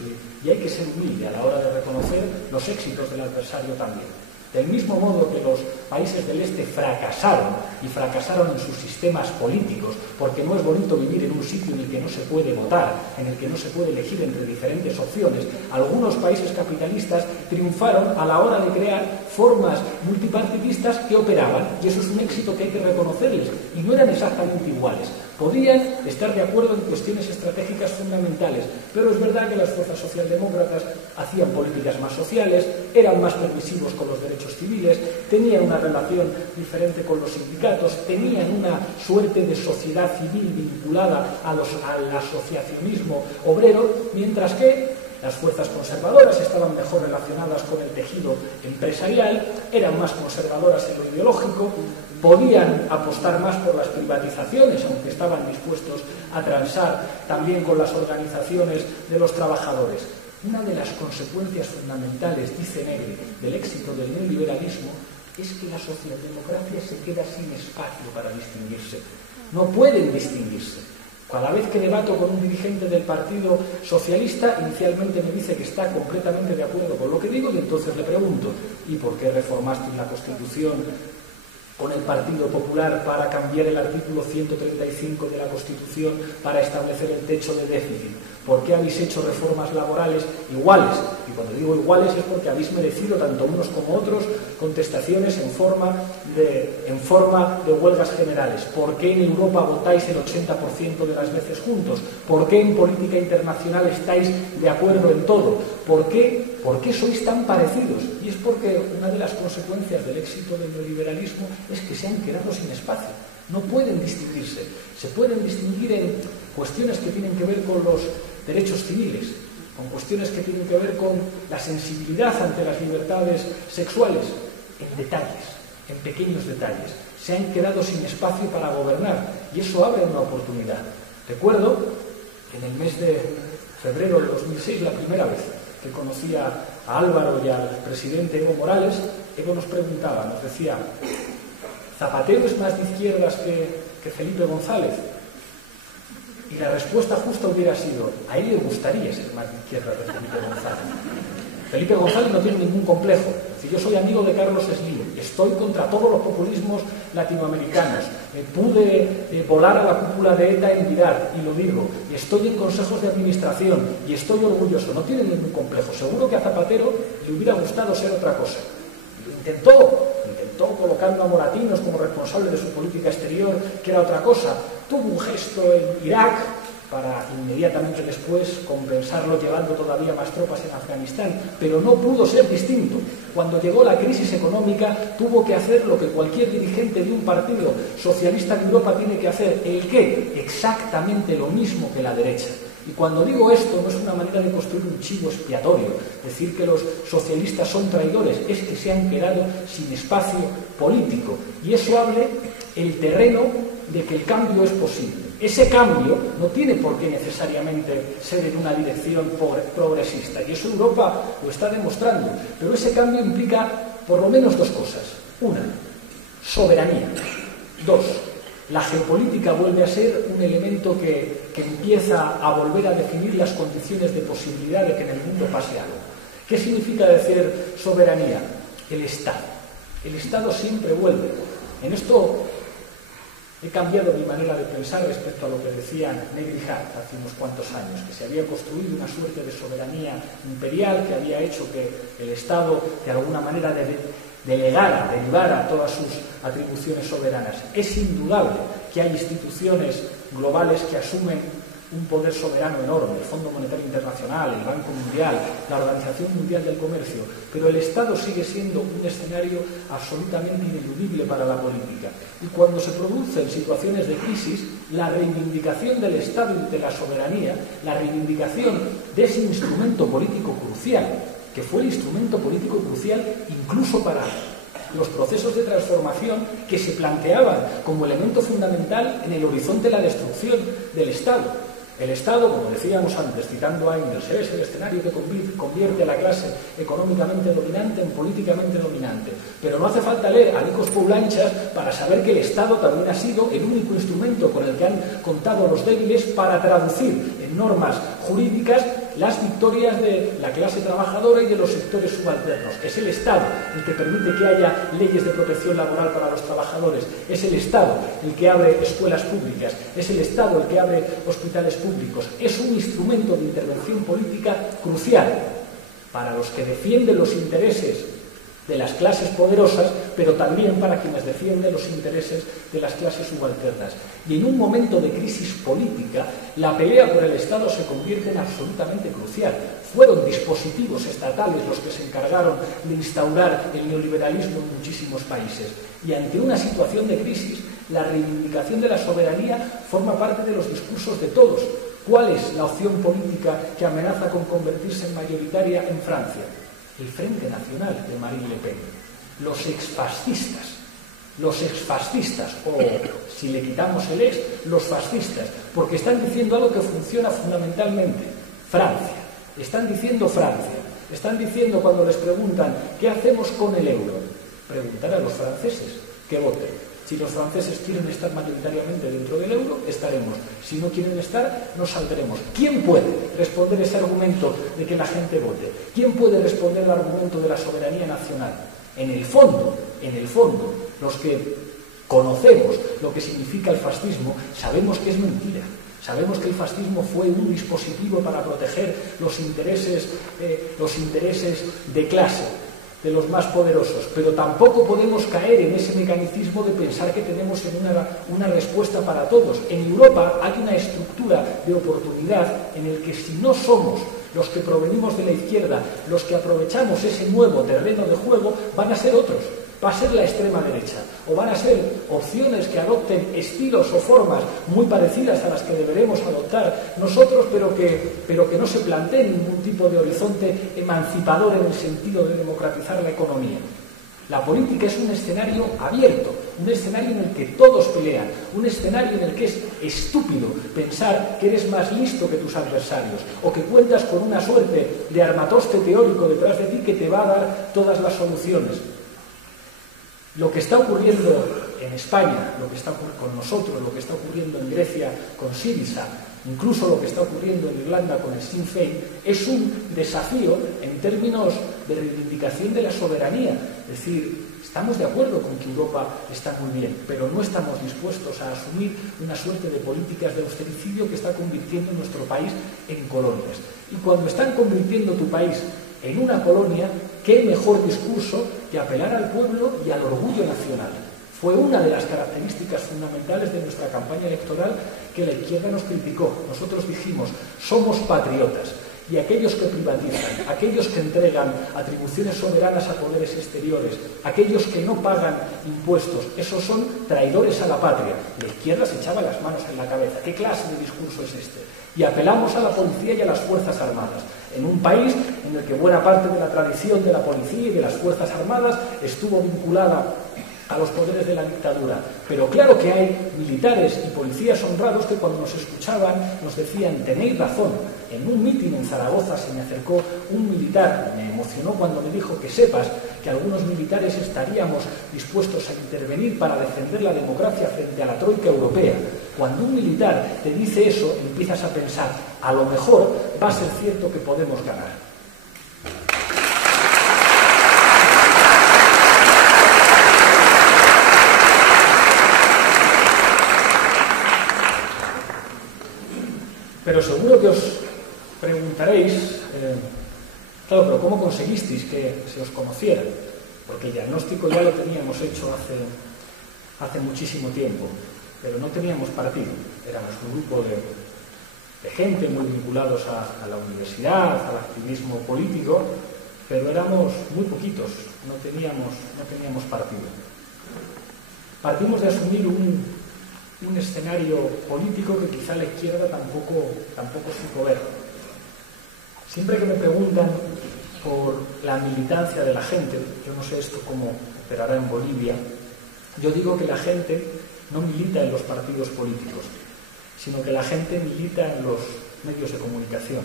y hay que ser humilde a la hora de reconocer los éxitos del adversario también. Del mismo modo que los países del este fracasaron en sus sistemas políticos, porque no es bonito vivir en un sitio en el que no se puede votar, en el que no se puede elegir entre diferentes opciones, algunos países capitalistas triunfaron a la hora de crear formas multipartidistas que operaban, y eso es un éxito que hay que reconocerles, y no eran exactamente iguales. Podían estar de acuerdo en cuestiones estratégicas fundamentales, pero es verdad que las fuerzas socialdemócratas hacían políticas más sociales, eran más permisivos con los derechos civiles, tenían una relación diferente con los sindicatos, tenían una suerte de sociedad civil vinculada al asociacionismo obrero, mientras que las fuerzas conservadoras estaban mejor relacionadas con el tejido empresarial, eran más conservadoras en lo ideológico, podían apostar más por las privatizaciones, aunque estaban dispuestos a transar también con las organizaciones de los trabajadores. Una de las consecuencias fundamentales, dice Negri, del éxito del neoliberalismo es que la socialdemocracia se queda sin espacio para distinguirse. No pueden distinguirse. Cada vez que debato con un dirigente del Partido Socialista, inicialmente me dice que está completamente de acuerdo con lo que digo y entonces le pregunto, ¿y por qué reformasteis la Constitución con el Partido Popular para cambiar el artículo 135 de la Constitución para establecer el techo de déficit? ¿Por qué habéis hecho reformas laborales iguales? Y cuando digo iguales es porque habéis merecido, tanto unos como otros, contestaciones en forma de huelgas generales. ¿Por qué en Europa votáis el 80% de las veces juntos? ¿Por qué en política internacional estáis de acuerdo en todo? ¿Por qué sois tan parecidos? Y es porque una de las consecuencias del éxito del neoliberalismo es que se han quedado sin espacio. No pueden distinguirse. Se pueden distinguir en cuestiones que tienen que ver con los derechos civiles, con cuestiones que tienen que ver con la sensibilidad ante las libertades sexuales, en detalles, en pequeños detalles. Se han quedado sin espacio para gobernar y eso abre una oportunidad. Recuerdo en el mes de febrero de 2006, la primera vez que conocía a Álvaro y al presidente Evo Morales, Evo nos preguntaba, nos decía: ¿Zapatero es más de izquierdas que Felipe González? Y la respuesta justa hubiera sido: a él le gustaría ser más de izquierdas que Felipe González. Felipe González no tiene ningún complejo. Si yo soy amigo de Carlos Slim, estoy contra todos los populismos latinoamericanos, pude volar a la cúpula de ETA en Virar, y lo digo, y estoy en consejos de administración, y estoy orgulloso, no tiene ningún complejo. Seguro que a Zapatero le hubiera gustado ser otra cosa. Intentó colocando a Moratinos como responsable de su política exterior, que era otra cosa. Tuvo un gesto en Irak para inmediatamente después compensarlo llevando todavía más tropas en Afganistán, pero no pudo ser distinto. Cuando llegó la crisis económica tuvo que hacer lo que cualquier dirigente de un partido socialista en Europa tiene que hacer. ¿El qué? Exactamente lo mismo que la derecha. Y cuando digo esto no es una manera de construir un chivo expiatorio, decir que los socialistas son traidores, es que se han quedado sin espacio político. Y eso abre el terreno de que el cambio es posible. Ese cambio no tiene por qué necesariamente ser en una dirección progresista, y eso Europa lo está demostrando. Pero ese cambio implica por lo menos dos cosas. Una, soberanía. Dos, la geopolítica vuelve a ser un elemento que empieza a volver a definir las condiciones de posibilidad de que en el mundo pase algo. ¿Qué significa decir soberanía? El Estado. El Estado siempre vuelve. En esto he cambiado mi manera de pensar respecto a lo que decía Negri Hart hace unos cuantos años, que se había construido una suerte de soberanía imperial que había hecho que el Estado de alguna manera derivara todas sus atribuciones soberanas. Es indudable que hay instituciones globales que asumen un poder soberano enorme, el Fondo Monetario Internacional, el Banco Mundial, la Organización Mundial del Comercio, pero el Estado sigue siendo un escenario absolutamente ineludible para la política. Y cuando se producen situaciones de crisis, la reivindicación del Estado y de la soberanía, la reivindicación de ese instrumento político crucial, que fue el instrumento político crucial incluso para los procesos de transformación que se planteaban como elemento fundamental en el horizonte de la destrucción del Estado. El Estado, como decíamos antes, citando a Engels, es el escenario que convierte a la clase económicamente dominante en políticamente dominante. Pero no hace falta leer a Nikos Poulanchas para saber que el Estado también ha sido el único instrumento con el que han contado los débiles para traducir en normas jurídicas las victorias de la clase trabajadora y de los sectores subalternos. Es el Estado el que permite que haya leyes de protección laboral para los trabajadores. Es el Estado el que abre escuelas públicas. Es el Estado el que abre hospitales públicos. Es un instrumento de intervención política crucial para los que defienden los intereses de las clases poderosas, pero también para quienes defienden los intereses de las clases subalternas. Y en un momento de crisis política, la pelea por el Estado se convierte en absolutamente crucial. Fueron dispositivos estatales los que se encargaron de instaurar el neoliberalismo en muchísimos países. Y ante una situación de crisis, la reivindicación de la soberanía forma parte de los discursos de todos. ¿Cuál es la opción política que amenaza con convertirse en mayoritaria en Francia? El Frente Nacional de Marine Le Pen. Los exfascistas, o si le quitamos el ex, los fascistas, porque están diciendo algo que funciona fundamentalmente. Francia. Están diciendo Francia. Están diciendo cuando les preguntan ¿qué hacemos con el euro? Preguntar a los franceses que voten. Si los franceses quieren estar mayoritariamente dentro del euro, estaremos. Si no quieren estar, nos saldremos. ¿Quién puede responder ese argumento de que la gente vote? ¿Quién puede responder el argumento de la soberanía nacional? En el fondo, los que conocemos lo que significa el fascismo, sabemos que es mentira. Sabemos que el fascismo fue un dispositivo para proteger los intereses de clase, de los más poderosos, pero tampoco podemos caer en ese mecanismo de pensar que tenemos una respuesta para todos. En Europa hay una estructura de oportunidad en el que si no somos los que provenimos de la izquierda, los que aprovechamos ese nuevo terreno de juego, van a ser otros. Va a ser la extrema derecha, o van a ser opciones que adopten estilos o formas muy parecidas a las que deberemos adoptar nosotros, pero que no se planteen ningún tipo de horizonte emancipador en el sentido de democratizar la economía. La política es un escenario abierto, un escenario en el que todos pelean, un escenario en el que es estúpido pensar que eres más listo que tus adversarios o que cuentas con una suerte de armatoste teórico detrás de ti que te va a dar todas las soluciones. Lo que está ocurriendo en España, lo que está ocurriendo con nosotros, lo que está ocurriendo en Grecia con Syriza, incluso lo que está ocurriendo en Irlanda con el Sinn Féin, es un desafío en términos de reivindicación de la soberanía. Es decir, estamos de acuerdo con que Europa está muy bien, pero no estamos dispuestos a asumir una suerte de políticas de austericidio que está convirtiendo nuestro país en colonias. Y cuando están convirtiendo tu país en una colonia, ¿qué mejor discurso que apelar al pueblo y al orgullo nacional? Fue una de las características fundamentales de nuestra campaña electoral que la izquierda nos criticó. Nosotros dijimos, somos patriotas, y aquellos que privatizan, aquellos que entregan atribuciones soberanas a poderes exteriores, aquellos que no pagan impuestos, esos son traidores a la patria. La izquierda se echaba las manos en la cabeza. ¿Qué clase de discurso es este? Y apelamos a la policía y a las Fuerzas Armadas, en un país en el que buena parte de la tradición de la policía y de las Fuerzas Armadas estuvo vinculada a los poderes de la dictadura. Pero claro que hay militares y policías honrados que cuando nos escuchaban nos decían, tenéis razón. En un mitin en Zaragoza se me acercó un militar, me emocionó cuando me dijo que sepas que algunos militares estaríamos dispuestos a intervenir para defender la democracia frente a la troika europea. Cuando un militar te dice eso, empiezas a pensar, a lo mejor va a ser cierto que podemos ganar. Pero seguro que os preguntaréis, claro, pero ¿cómo conseguisteis que se os conociera? Porque el diagnóstico ya lo teníamos hecho hace muchísimo tiempo, pero no teníamos partido. Éramos un grupo de gente muy vinculados a la universidad, al activismo político, pero éramos muy poquitos, no teníamos partido. Partimos de asumir un escenario político que quizá la izquierda tampoco supo ver. Siempre que me preguntan por la militancia de la gente, yo no sé esto cómo operará en Bolivia, yo digo que la gente no milita en los partidos políticos, sino que la gente milita en los medios de comunicación.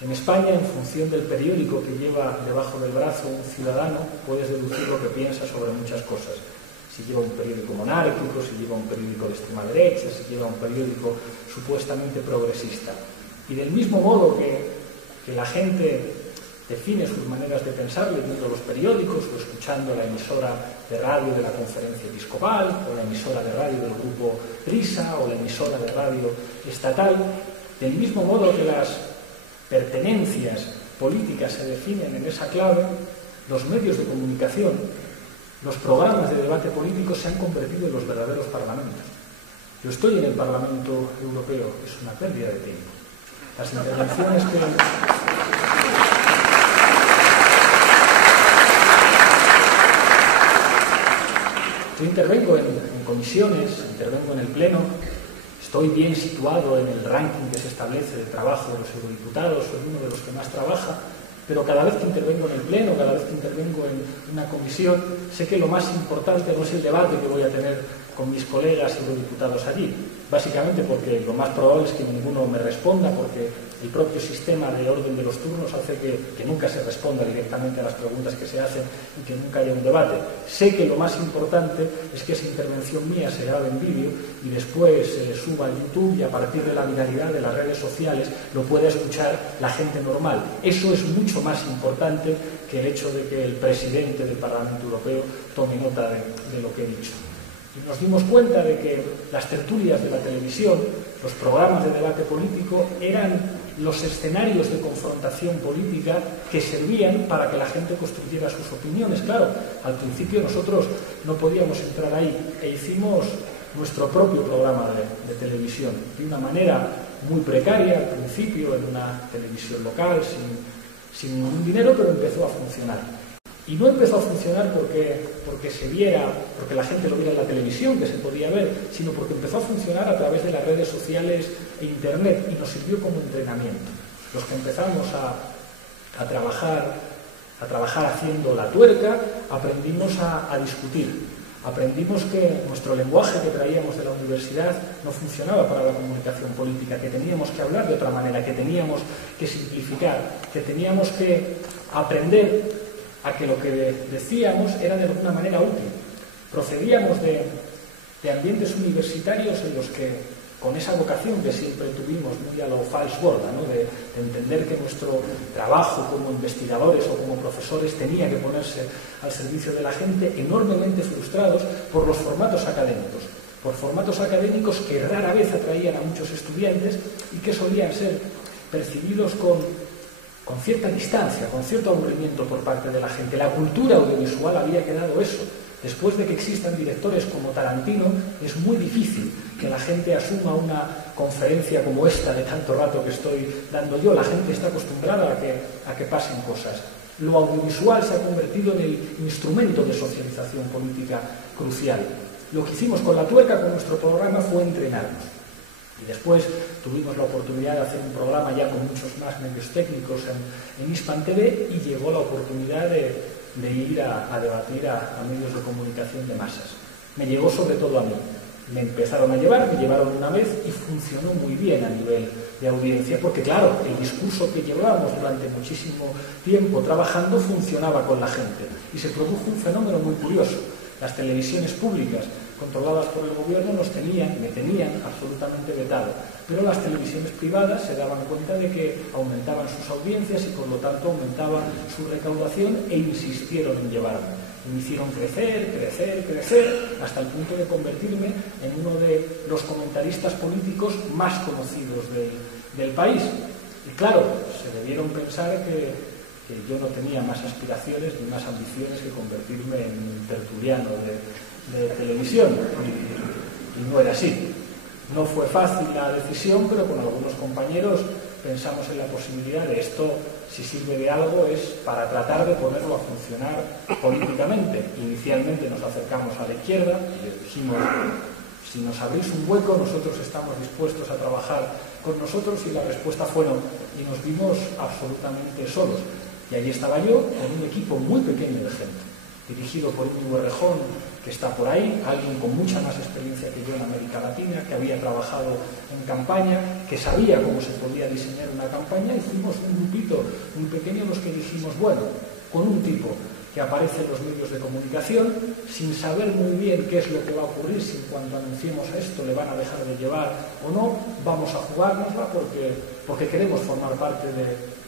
En España, en función del periódico que lleva debajo del brazo un ciudadano, puedes deducir lo que piensa sobre muchas cosas. Si lleva un periódico monárquico, si lleva un periódico de extrema derecha, si lleva un periódico supuestamente progresista. Y del mismo modo que la gente define sus maneras de pensar leyendo los periódicos o escuchando la emisora de radio de la Conferencia Episcopal o la emisora de radio del Grupo Prisa o la emisora de radio estatal, del mismo modo que las pertenencias políticas se definen en esa clave, los medios de comunicación, los programas de debate político se han convertido en los verdaderos parlamentos. Yo estoy en el Parlamento Europeo, es una pérdida de tiempo. Las intervenciones que... Yo intervengo en comisiones, intervengo en el Pleno, estoy bien situado en el ranking que se establece de trabajo de los eurodiputados, soy uno de los que más trabaja, pero cada vez que intervengo en el Pleno, cada vez que intervengo en una comisión, sé que lo más importante no es el debate que voy a tener con mis colegas eurodiputados allí, básicamente porque lo más probable es que ninguno me responda, porque el propio sistema de orden de los turnos hace que nunca se responda directamente a las preguntas que se hacen y que nunca haya un debate. Sé que lo más importante es que esa intervención mía se grabe en vídeo y después se suba a YouTube y a partir de la viralidad de las redes sociales lo pueda escuchar la gente normal. Eso es mucho más importante que el hecho de que el presidente del Parlamento Europeo tome nota de lo que he dicho. Y nos dimos cuenta de que las tertulias de la televisión, los programas de debate político, eran los escenarios de confrontación política que servían para que la gente construyera sus opiniones. Claro, al principio nosotros no podíamos entrar ahí e hicimos nuestro propio programa de televisión de una manera muy precaria al principio, en una televisión local, sin ningún dinero, pero empezó a funcionar. Y no empezó a funcionar porque se viera, porque la gente lo viera en la televisión, que se podía ver, sino porque empezó a funcionar a través de las redes sociales e Internet, y nos sirvió como entrenamiento. Los que empezamos a trabajar haciendo la tuerca, aprendimos a discutir. Aprendimos que nuestro lenguaje que traíamos de la universidad no funcionaba para la comunicación política, que teníamos que hablar de otra manera, que teníamos que simplificar, que teníamos que aprender a que lo que decíamos era de alguna manera útil. Procedíamos de ambientes universitarios en los que, con esa vocación que siempre tuvimos muy a lo Falls-Borda, ¿no? de entender que nuestro trabajo como investigadores o como profesores tenía que ponerse al servicio de la gente, enormemente frustrados por los formatos académicos, por formatos académicos que rara vez atraían a muchos estudiantes y que solían ser percibidos con cierta distancia, con cierto aburrimiento por parte de la gente. La cultura audiovisual había quedado eso. Después de que existan directores como Tarantino, es muy difícil que la gente asuma una conferencia como esta de tanto rato que estoy dando yo. La gente está acostumbrada a que pasen cosas. Lo audiovisual se ha convertido en el instrumento de socialización política crucial. Lo que hicimos con la tuerca, con nuestro programa, fue entrenarnos. Y después tuvimos la oportunidad de hacer un programa ya con muchos más medios técnicos en Hispan TV, y llegó la oportunidad de ir a debatir a medios de comunicación de masas. Me llegó sobre todo a mí. Me empezaron a llevar, me llevaron una vez y funcionó muy bien a nivel de audiencia, porque claro, el discurso que llevábamos durante muchísimo tiempo trabajando funcionaba con la gente, y se produjo un fenómeno muy curioso. Las televisiones públicas controladas por el gobierno me tenían absolutamente vetado, pero las televisiones privadas se daban cuenta de que aumentaban sus audiencias y por lo tanto aumentaba su recaudación, e insistieron en llevarme. Y me hicieron crecer, hasta el punto de convertirme en uno de los comentaristas políticos más conocidos del país. Y claro, se debieron pensar que yo no tenía más aspiraciones ni más ambiciones que convertirme en un tertuliano de televisión, y no era así. No fue fácil la decisión, pero con algunos compañeros pensamos en la posibilidad de esto, si sirve de algo, es para tratar de ponerlo a funcionar políticamente. Inicialmente nos acercamos a la izquierda y les dijimos: si nos abrís un hueco, nosotros estamos dispuestos a trabajar con nosotros, y la respuesta fue no, y nos vimos absolutamente solos. Y allí estaba yo, con un equipo muy pequeño de gente, dirigido por Íñigo Errejón, que está por ahí, alguien con mucha más experiencia que yo en América Latina, que había trabajado en campaña, que sabía cómo se podía diseñar una campaña, y fuimos un grupito muy pequeño los que dijimos: bueno, con un tipo que aparece en los medios de comunicación, sin saber muy bien qué es lo que va a ocurrir, si en cuanto anunciemos esto le van a dejar de llevar o no, vamos a jugárnosla porque queremos formar parte de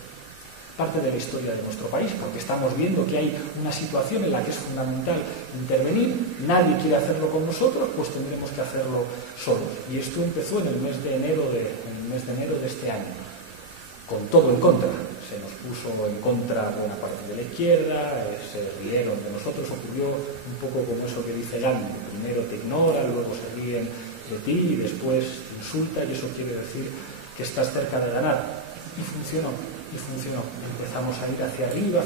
la historia de nuestro país, porque estamos viendo que hay una situación en la que es fundamental intervenir. Nadie quiere hacerlo con nosotros, pues tendremos que hacerlo solos. Y esto empezó en el mes de enero de este año, con todo en contra. Se nos puso en contra buena parte de la izquierda, se rieron de nosotros. Ocurrió un poco como eso que dice Gandhi: primero te ignora, luego se ríen de ti y después te insulta, y eso quiere decir que estás cerca de ganar. Y funcionó. Empezamos a ir hacia arriba.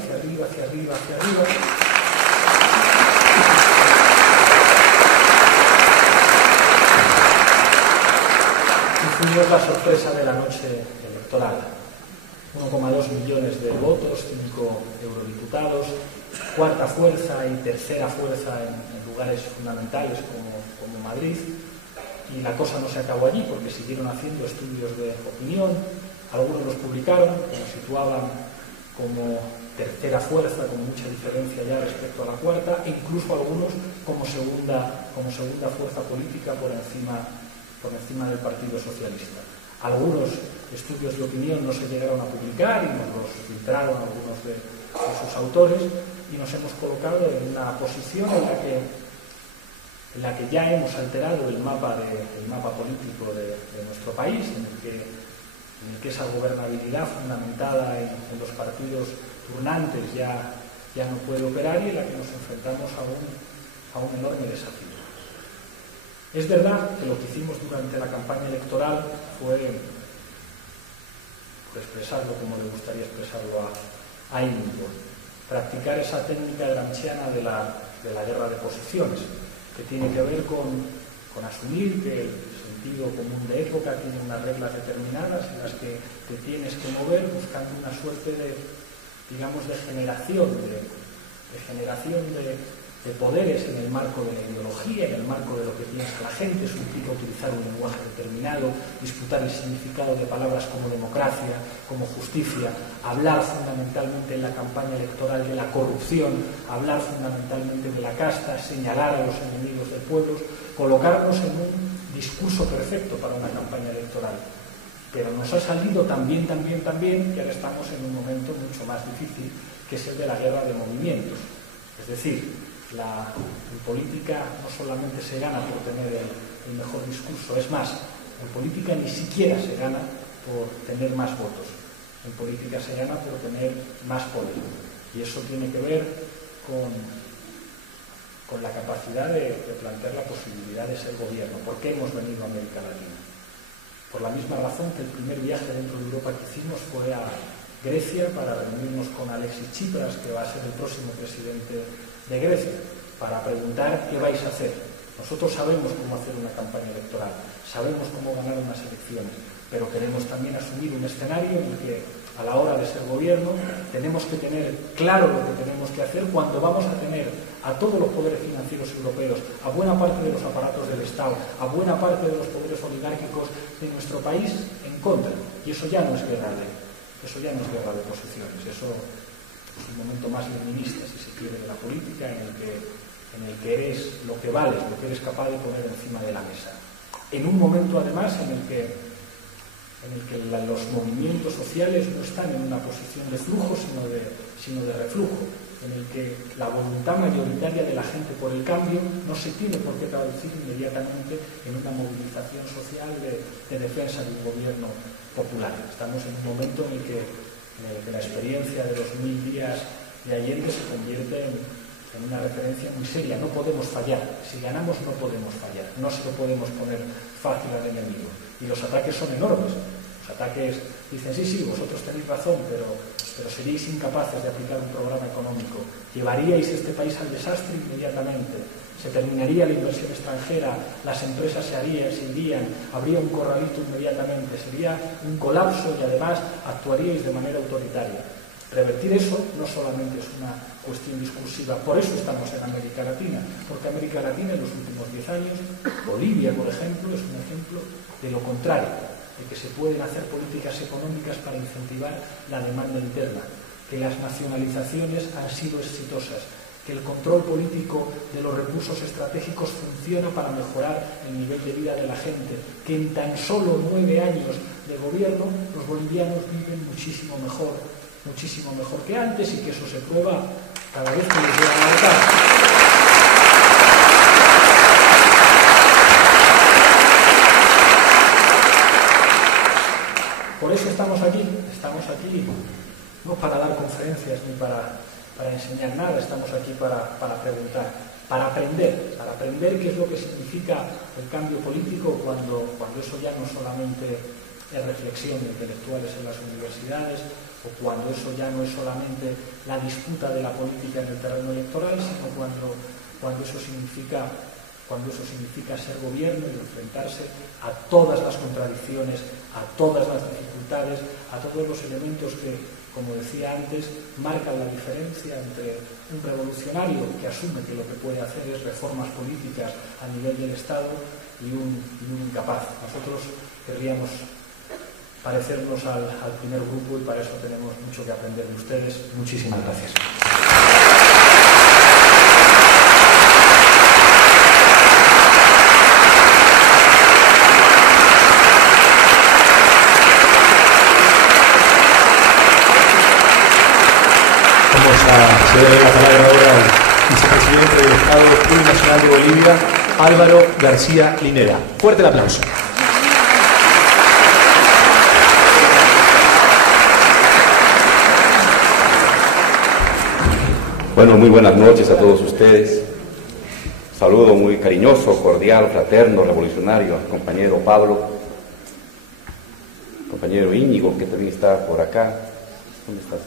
Y fuimos la sorpresa de la noche electoral. 1,2 millones de votos, 5 eurodiputados, cuarta fuerza y tercera fuerza en lugares fundamentales como Madrid. Y la cosa no se acabó allí, porque siguieron haciendo estudios de opinión. Algunos los publicaron, que nos situaban como tercera fuerza, con mucha diferencia ya respecto a la cuarta, e incluso algunos como segunda fuerza política por encima del Partido Socialista. Algunos estudios de opinión no se llegaron a publicar y nos los filtraron algunos de sus autores, y nos hemos colocado en una posición en la que en la que ya hemos alterado el mapa político de nuestro país, en el que esa gobernabilidad fundamentada en los partidos turnantes ya no puede operar y en la que nos enfrentamos a un enorme desafío. Es verdad que lo que hicimos durante la campaña electoral fue expresarlo como le gustaría expresarlo a Íñigo, practicar esa técnica gramsciana de la guerra de posiciones, que tiene que ver con asumir que el sentido común de época tiene unas reglas determinadas en las que te tienes que mover buscando una suerte de generación de poderes en el marco de la ideología, en el marco de lo que piensa la gente. Eso implica utilizar un lenguaje determinado, disputar el significado de palabras como democracia, como justicia, hablar fundamentalmente en la campaña electoral de la corrupción, hablar fundamentalmente de la casta, señalar a los enemigos del pueblo, colocarnos en un discurso perfecto para una campaña electoral. Pero nos ha salido también, que ahora estamos en un momento mucho más difícil, que es el de la guerra de movimientos. Es decir, en política no solamente se gana por tener el mejor discurso, es más, en política ni siquiera se gana por tener más votos, en política se gana por tener más poder. Y eso tiene que ver con la capacidad de plantear la posibilidad de ser gobierno. ¿Por qué hemos venido a América Latina? Por la misma razón que el primer viaje dentro de Europa que hicimos fue a Grecia para reunirnos con Alexis Tsipras, que va a ser el próximo presidente de Grecia, para preguntar qué vais a hacer. Nosotros sabemos cómo hacer una campaña electoral, sabemos cómo ganar unas elecciones, pero queremos también asumir un escenario en el que a la hora de ser gobierno tenemos que tener claro lo que tenemos que hacer cuando vamos a tener a todos los poderes financieros europeos, a buena parte de los aparatos del Estado, a buena parte de los poderes oligárquicos de nuestro país en contra. Y eso ya no es guerra de posiciones, eso es un momento más leninista, si se quiere, de la política, en el que eres lo que vales, lo que eres capaz de poner encima de la mesa. En un momento, además, en el que los movimientos sociales no están en una posición de flujo, sino de reflujo, en el que la voluntad mayoritaria de la gente por el cambio no se tiene por qué traducir inmediatamente en una movilización social de defensa de un gobierno popular. Estamos en un momento en el que la experiencia de los 1000 días de Allende se convierte en una referencia muy seria. No podemos fallar. Si ganamos no podemos fallar. No se lo podemos poner fácil al enemigo. Y los ataques son enormes. Los ataques dicen, sí, vosotros tenéis razón, pero seríais incapaces de aplicar un programa económico. Llevaríais este país al desastre inmediatamente. Se terminaría la inversión extranjera, las empresas se irían, habría un corralito inmediatamente, sería un colapso y además actuaríais de manera autoritaria. Revertir eso no solamente es una cuestión discursiva, por eso estamos en América Latina, porque América Latina en los últimos 10 años, Bolivia, por ejemplo, es un ejemplo de lo contrario, de que se pueden hacer políticas económicas para incentivar la demanda interna, que las nacionalizaciones han sido exitosas, que el control político de los recursos estratégicos funciona para mejorar el nivel de vida de la gente, que en tan solo 9 años de gobierno los bolivianos viven muchísimo mejor que antes y que eso se prueba cada vez que les llegan a votar. Por eso estamos aquí no para dar conferencias ni para enseñar nada, estamos aquí para preguntar, para aprender qué es lo que significa el cambio político cuando eso ya no solamente es reflexión de intelectuales en las universidades, o cuando eso ya no es solamente la disputa de la política en el terreno electoral, sino cuando eso significa ser gobierno y enfrentarse a todas las contradicciones, a todas las dificultades, a todos los elementos que, como decía antes, marcan la diferencia entre un revolucionario que asume que lo que puede hacer es reformas políticas a nivel del Estado y un incapaz. Nosotros querríamos parecernos al primer grupo y para eso tenemos mucho que aprender de ustedes. Muchísimas gracias. Vamos a ceder la palabra ahora al vicepresidente del Estado Plurinacional de Bolivia, Álvaro García Linera. Fuerte el aplauso. Bueno, muy buenas noches a todos ustedes. Saludo muy cariñoso, cordial, fraterno, revolucionario al compañero Pablo, compañero Íñigo, que también está por acá. ¿Dónde estás?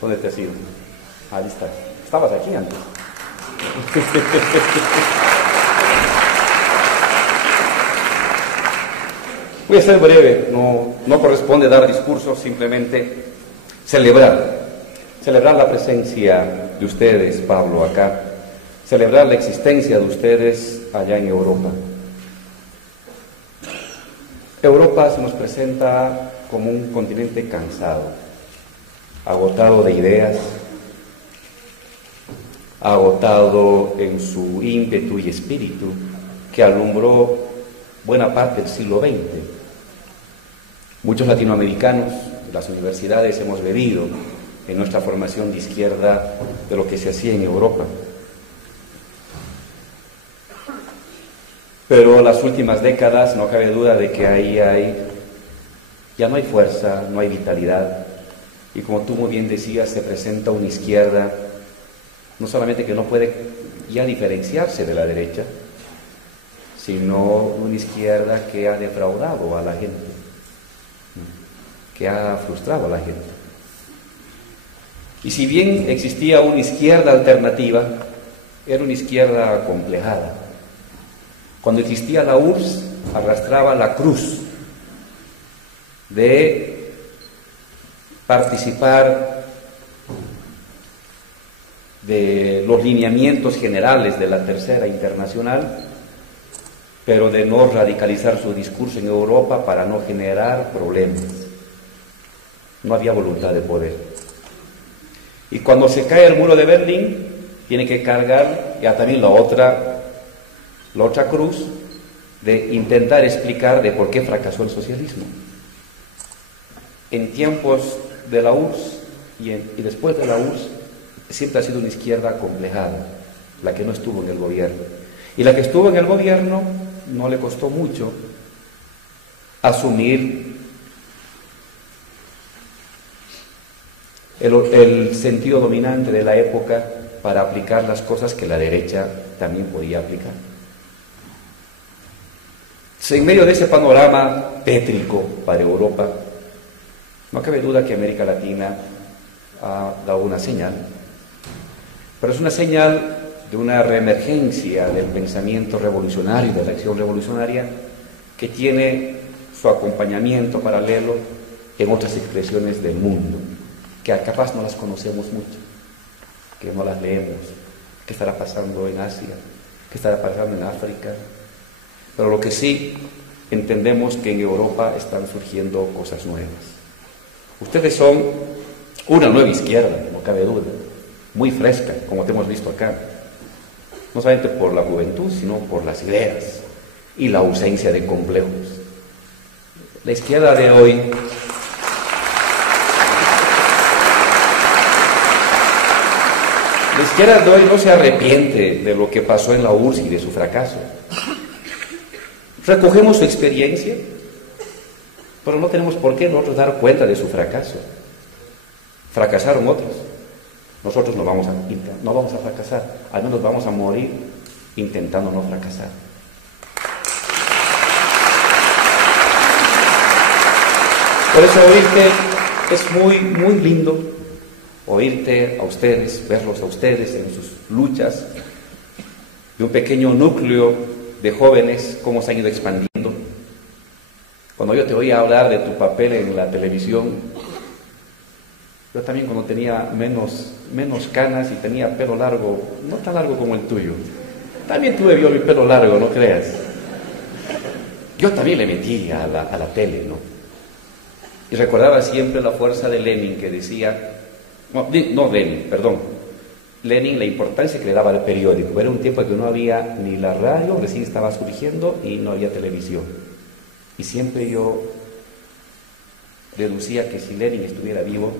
¿Dónde te has ido? Ahí está. Estabas aquí antes. Voy a ser breve, no corresponde dar discursos, simplemente celebrar la presencia de ustedes, Pablo, acá, celebrar la existencia de ustedes allá en Europa. Europa se nos presenta como un continente cansado, agotado de ideas, agotado en su ímpetu y espíritu que alumbró buena parte del siglo XX. Muchos latinoamericanos de las universidades hemos bebido en nuestra formación de izquierda de lo que se hacía en Europa. Pero las últimas décadas no cabe duda de que ya no hay fuerza, no hay vitalidad, y como tú muy bien decías, se presenta una izquierda no solamente que no puede ya diferenciarse de la derecha, sino una izquierda que ha defraudado a la gente, que ha frustrado a la gente. Y si bien existía una izquierda alternativa, era una izquierda acomplejada. Cuando existía la URSS, arrastraba la cruz de participar de los lineamientos generales de la Tercera Internacional, pero de no radicalizar su discurso en Europa para no generar problemas. No había voluntad de poder. Y cuando se cae el muro de Berlín, tiene que cargar ya también la otra cruz de intentar explicar de por qué fracasó el socialismo. En tiempos de la URSS y después de la URSS, siempre ha sido una izquierda acomplejada, la que no estuvo en el gobierno. Y la que estuvo en el gobierno no le costó mucho asumir el sentido dominante de la época para aplicar las cosas que la derecha también podía aplicar. En medio de ese panorama tétrico para Europa, no cabe duda que América Latina ha dado una señal, pero es una señal de una reemergencia del pensamiento revolucionario y de la acción revolucionaria que tiene su acompañamiento paralelo en otras expresiones del mundo, que capaz no las conocemos mucho, que no las leemos. ¿Qué estará pasando en Asia? ¿Qué estará pasando en África? Pero lo que sí entendemos que en Europa están surgiendo cosas nuevas. Ustedes son una nueva izquierda, no cabe duda, muy fresca, como te hemos visto acá, no solamente por la juventud, sino por las ideas y la ausencia de complejos. La izquierda de hoy no se arrepiente de lo que pasó en la URSS y de su fracaso. Recogemos su experiencia, pero no tenemos por qué nosotros dar cuenta de su fracaso. Fracasaron otros. Nosotros no vamos a fracasar, al menos vamos a morir intentando no fracasar. Por eso oírte es muy, muy lindo, oírte a ustedes, verlos a ustedes en sus luchas, de un pequeño núcleo de jóvenes, cómo se han ido expandiendo. Cuando yo te oía hablar de tu papel en la televisión, yo también cuando tenía menos canas y tenía pelo largo, no tan largo como el tuyo, también tuve yo mi pelo largo, no creas. Yo también le metí a la tele, ¿no? Y recordaba siempre la fuerza de Lenin, que decía, Lenin, la importancia que le daba al periódico. Era un tiempo en que no había ni la radio, recién estaba surgiendo, y no había televisión. Y siempre yo deducía que si Lenin estuviera vivo,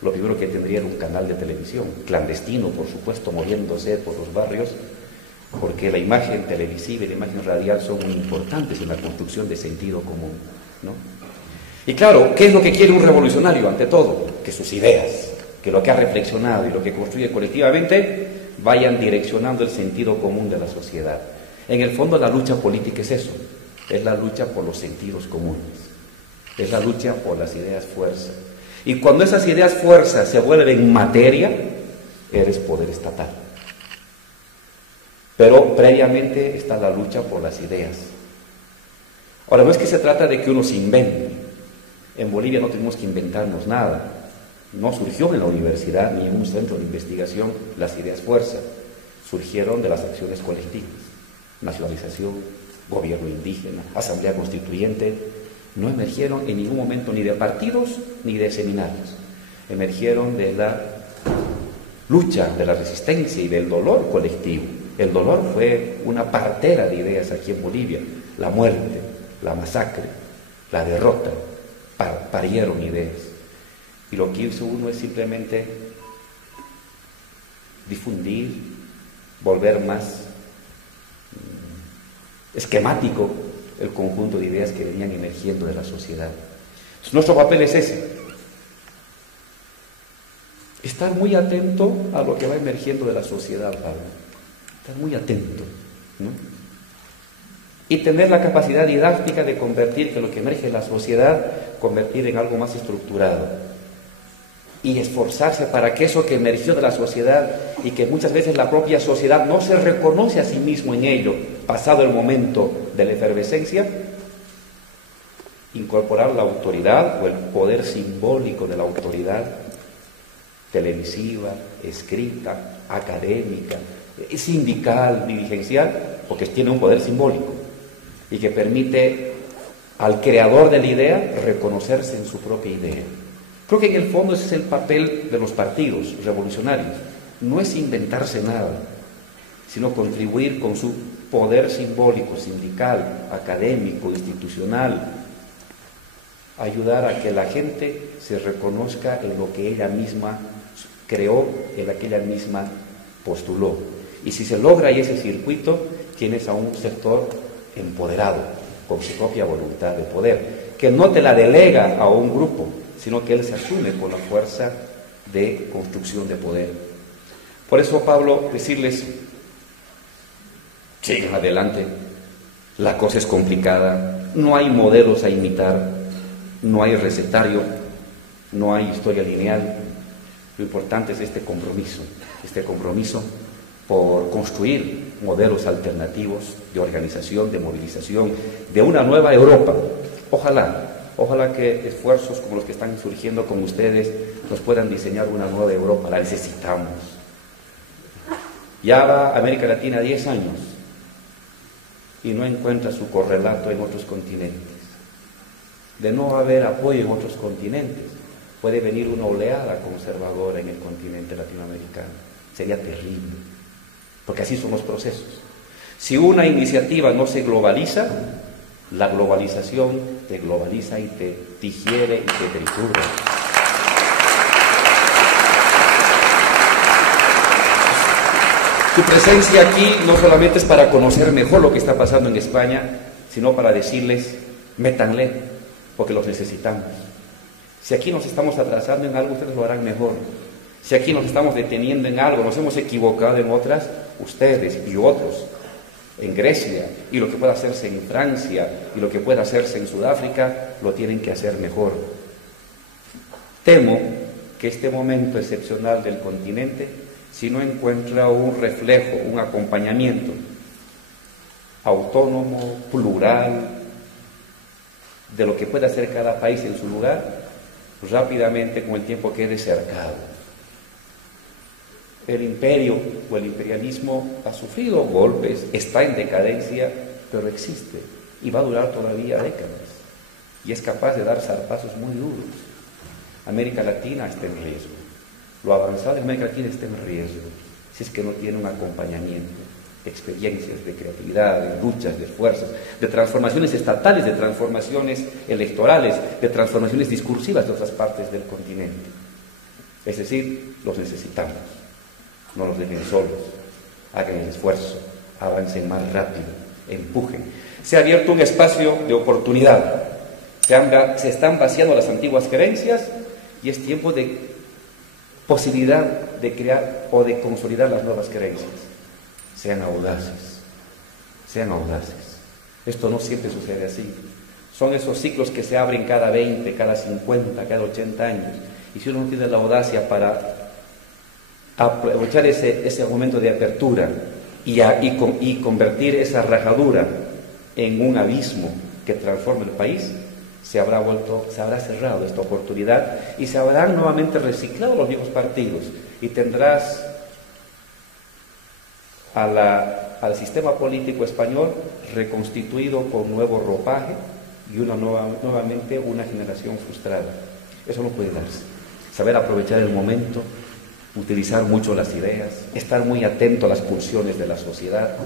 lo primero que tendría era un canal de televisión, clandestino, por supuesto, moviéndose por los barrios, porque la imagen televisiva y la imagen radial son muy importantes en la construcción de sentido común, ¿no? Y claro, ¿qué es lo que quiere un revolucionario ante todo? Que sus ideas, que lo que ha reflexionado y lo que construye colectivamente vayan direccionando el sentido común de la sociedad. En el fondo la lucha política es eso, es la lucha por los sentidos comunes, es la lucha por las ideas fuerza. Y cuando esas ideas fuerza se vuelven materia, eres poder estatal. Pero previamente está la lucha por las ideas. Ahora, no es que se trata de que uno se invente. En Bolivia no tenemos que inventarnos nada. No surgió en la universidad ni en un centro de investigación las ideas fuerza. Surgieron de las acciones colectivas. Nacionalización, gobierno indígena, asamblea constituyente. No emergieron en ningún momento ni de partidos ni de seminarios. Emergieron de la lucha, de la resistencia y del dolor colectivo. El dolor fue una partera de ideas aquí en Bolivia. La muerte, la masacre, la derrota, parieron ideas. Y lo que hizo uno es simplemente difundir, volver más esquemático el conjunto de ideas que venían emergiendo de la sociedad. Entonces, nuestro papel es ese: estar muy atento a lo que va emergiendo de la sociedad, Pablo. Estar muy atento, ¿no? Y tener la capacidad didáctica de convertir que lo que emerge en la sociedad, convertir en algo más estructurado. Y esforzarse para que eso que emergió de la sociedad y que muchas veces la propia sociedad no se reconoce a sí mismo en ello, pasado el momento de la efervescencia, incorporar la autoridad o el poder simbólico de la autoridad televisiva, escrita, académica, sindical, dirigencial, porque tiene un poder simbólico y que permite al creador de la idea reconocerse en su propia idea. Creo que en el fondo ese es el papel de los partidos revolucionarios. No es inventarse nada, sino contribuir con su poder simbólico, sindical, académico, institucional, ayudar a que la gente se reconozca en lo que ella misma creó, en lo que ella misma postuló. Y si se logra ahí ese circuito, tienes a un sector empoderado, con su propia voluntad de poder, que no te la delega a un grupo, sino que él se asume con la fuerza de construcción de poder. Por eso, Pablo, decirles, sigan adelante, la cosa es complicada, no hay modelos a imitar, no hay recetario, no hay historia lineal. Lo importante es este compromiso por construir modelos alternativos de organización, de movilización, de una nueva Europa. Ojalá que esfuerzos como los que están surgiendo con ustedes nos puedan diseñar una nueva Europa. La necesitamos. Ya va América Latina 10 años y no encuentra su correlato en otros continentes. De no haber apoyo en otros continentes, puede venir una oleada conservadora en el continente latinoamericano. Sería terrible, porque así son los procesos. Si una iniciativa no se globaliza, la globalización te globaliza y te digiere y te tritura. Su presencia aquí no solamente es para conocer mejor lo que está pasando en España, sino para decirles, métanle, porque los necesitamos. Si aquí nos estamos atrasando en algo, ustedes lo harán mejor. Si aquí nos estamos deteniendo en algo, nos hemos equivocado en otras, ustedes y otros, en Grecia, y lo que pueda hacerse en Francia, y lo que pueda hacerse en Sudáfrica, lo tienen que hacer mejor. Temo que este momento excepcional del continente, si no encuentra un reflejo, un acompañamiento autónomo, plural, de lo que puede hacer cada país en su lugar, rápidamente con el tiempo quede cercado. El imperio o el imperialismo ha sufrido golpes, está en decadencia, pero existe y va a durar todavía décadas y es capaz de dar zarpazos muy duros. América Latina está en riesgo, lo avanzado de América Latina está en riesgo si es que no tiene un acompañamiento, experiencias de creatividad, de luchas, de esfuerzos, de transformaciones estatales, de transformaciones electorales, de transformaciones discursivas de otras partes del continente. Es decir, los necesitamos. No los dejen solos, hagan el esfuerzo, avancen más rápido, empujen. Se ha abierto un espacio de oportunidad. Se están vaciando las antiguas creencias y es tiempo de posibilidad de crear o de consolidar las nuevas creencias. Sean audaces, sean audaces. Esto no siempre sucede así. Son esos ciclos que se abren cada 20, cada 50, cada 80 años. Y si uno no tiene la audacia para aprovechar ese momento de apertura y convertir esa rajadura en un abismo que transforme el país, se habrá cerrado esta oportunidad y se habrán nuevamente reciclado los viejos partidos y tendrás al sistema político español reconstituido con nuevo ropaje y nuevamente una generación frustrada. Eso no puede darse. Saber aprovechar el momento, utilizar mucho las ideas, estar muy atento a las pulsiones de la sociedad,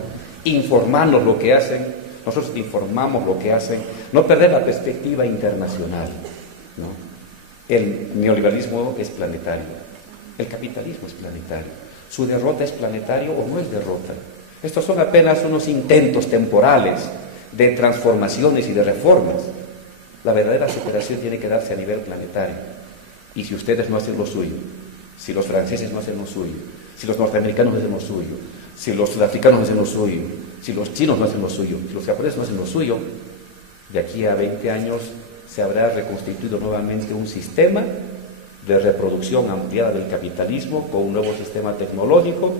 informarnos lo que hacen, nosotros informamos lo que hacen, no perder la perspectiva internacional, ¿no? El neoliberalismo es planetario, el capitalismo es planetario, su derrota es planetario o no es derrota. Estos son apenas unos intentos temporales de transformaciones y de reformas. La verdadera superación tiene que darse a nivel planetario. Y si ustedes no hacen lo suyo, si los franceses no hacen lo suyo, si los norteamericanos no hacen lo suyo, si los sudafricanos no hacen lo suyo, si los chinos no hacen lo suyo, si los japoneses no hacen lo suyo, de aquí a 20 años se habrá reconstituido nuevamente un sistema de reproducción ampliada del capitalismo con un nuevo sistema tecnológico,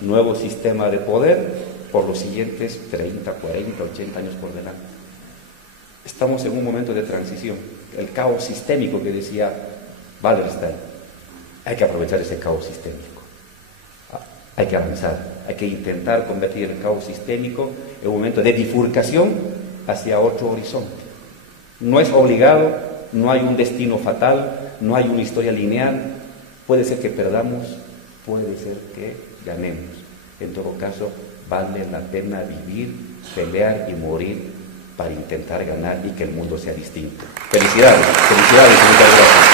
nuevo sistema de poder por los siguientes 30, 40, 80 años por delante. Estamos en un momento de transición. El caos sistémico que decía Wallerstein, hay que aprovechar ese caos sistémico. Hay que avanzar, hay que intentar convertir el caos sistémico en un momento de bifurcación hacia otro horizonte. No es obligado, no hay un destino fatal, no hay una historia lineal. Puede ser que perdamos, puede ser que ganemos. En todo caso, vale la pena vivir, pelear y morir para intentar ganar y que el mundo sea distinto. Felicidades, muchas gracias.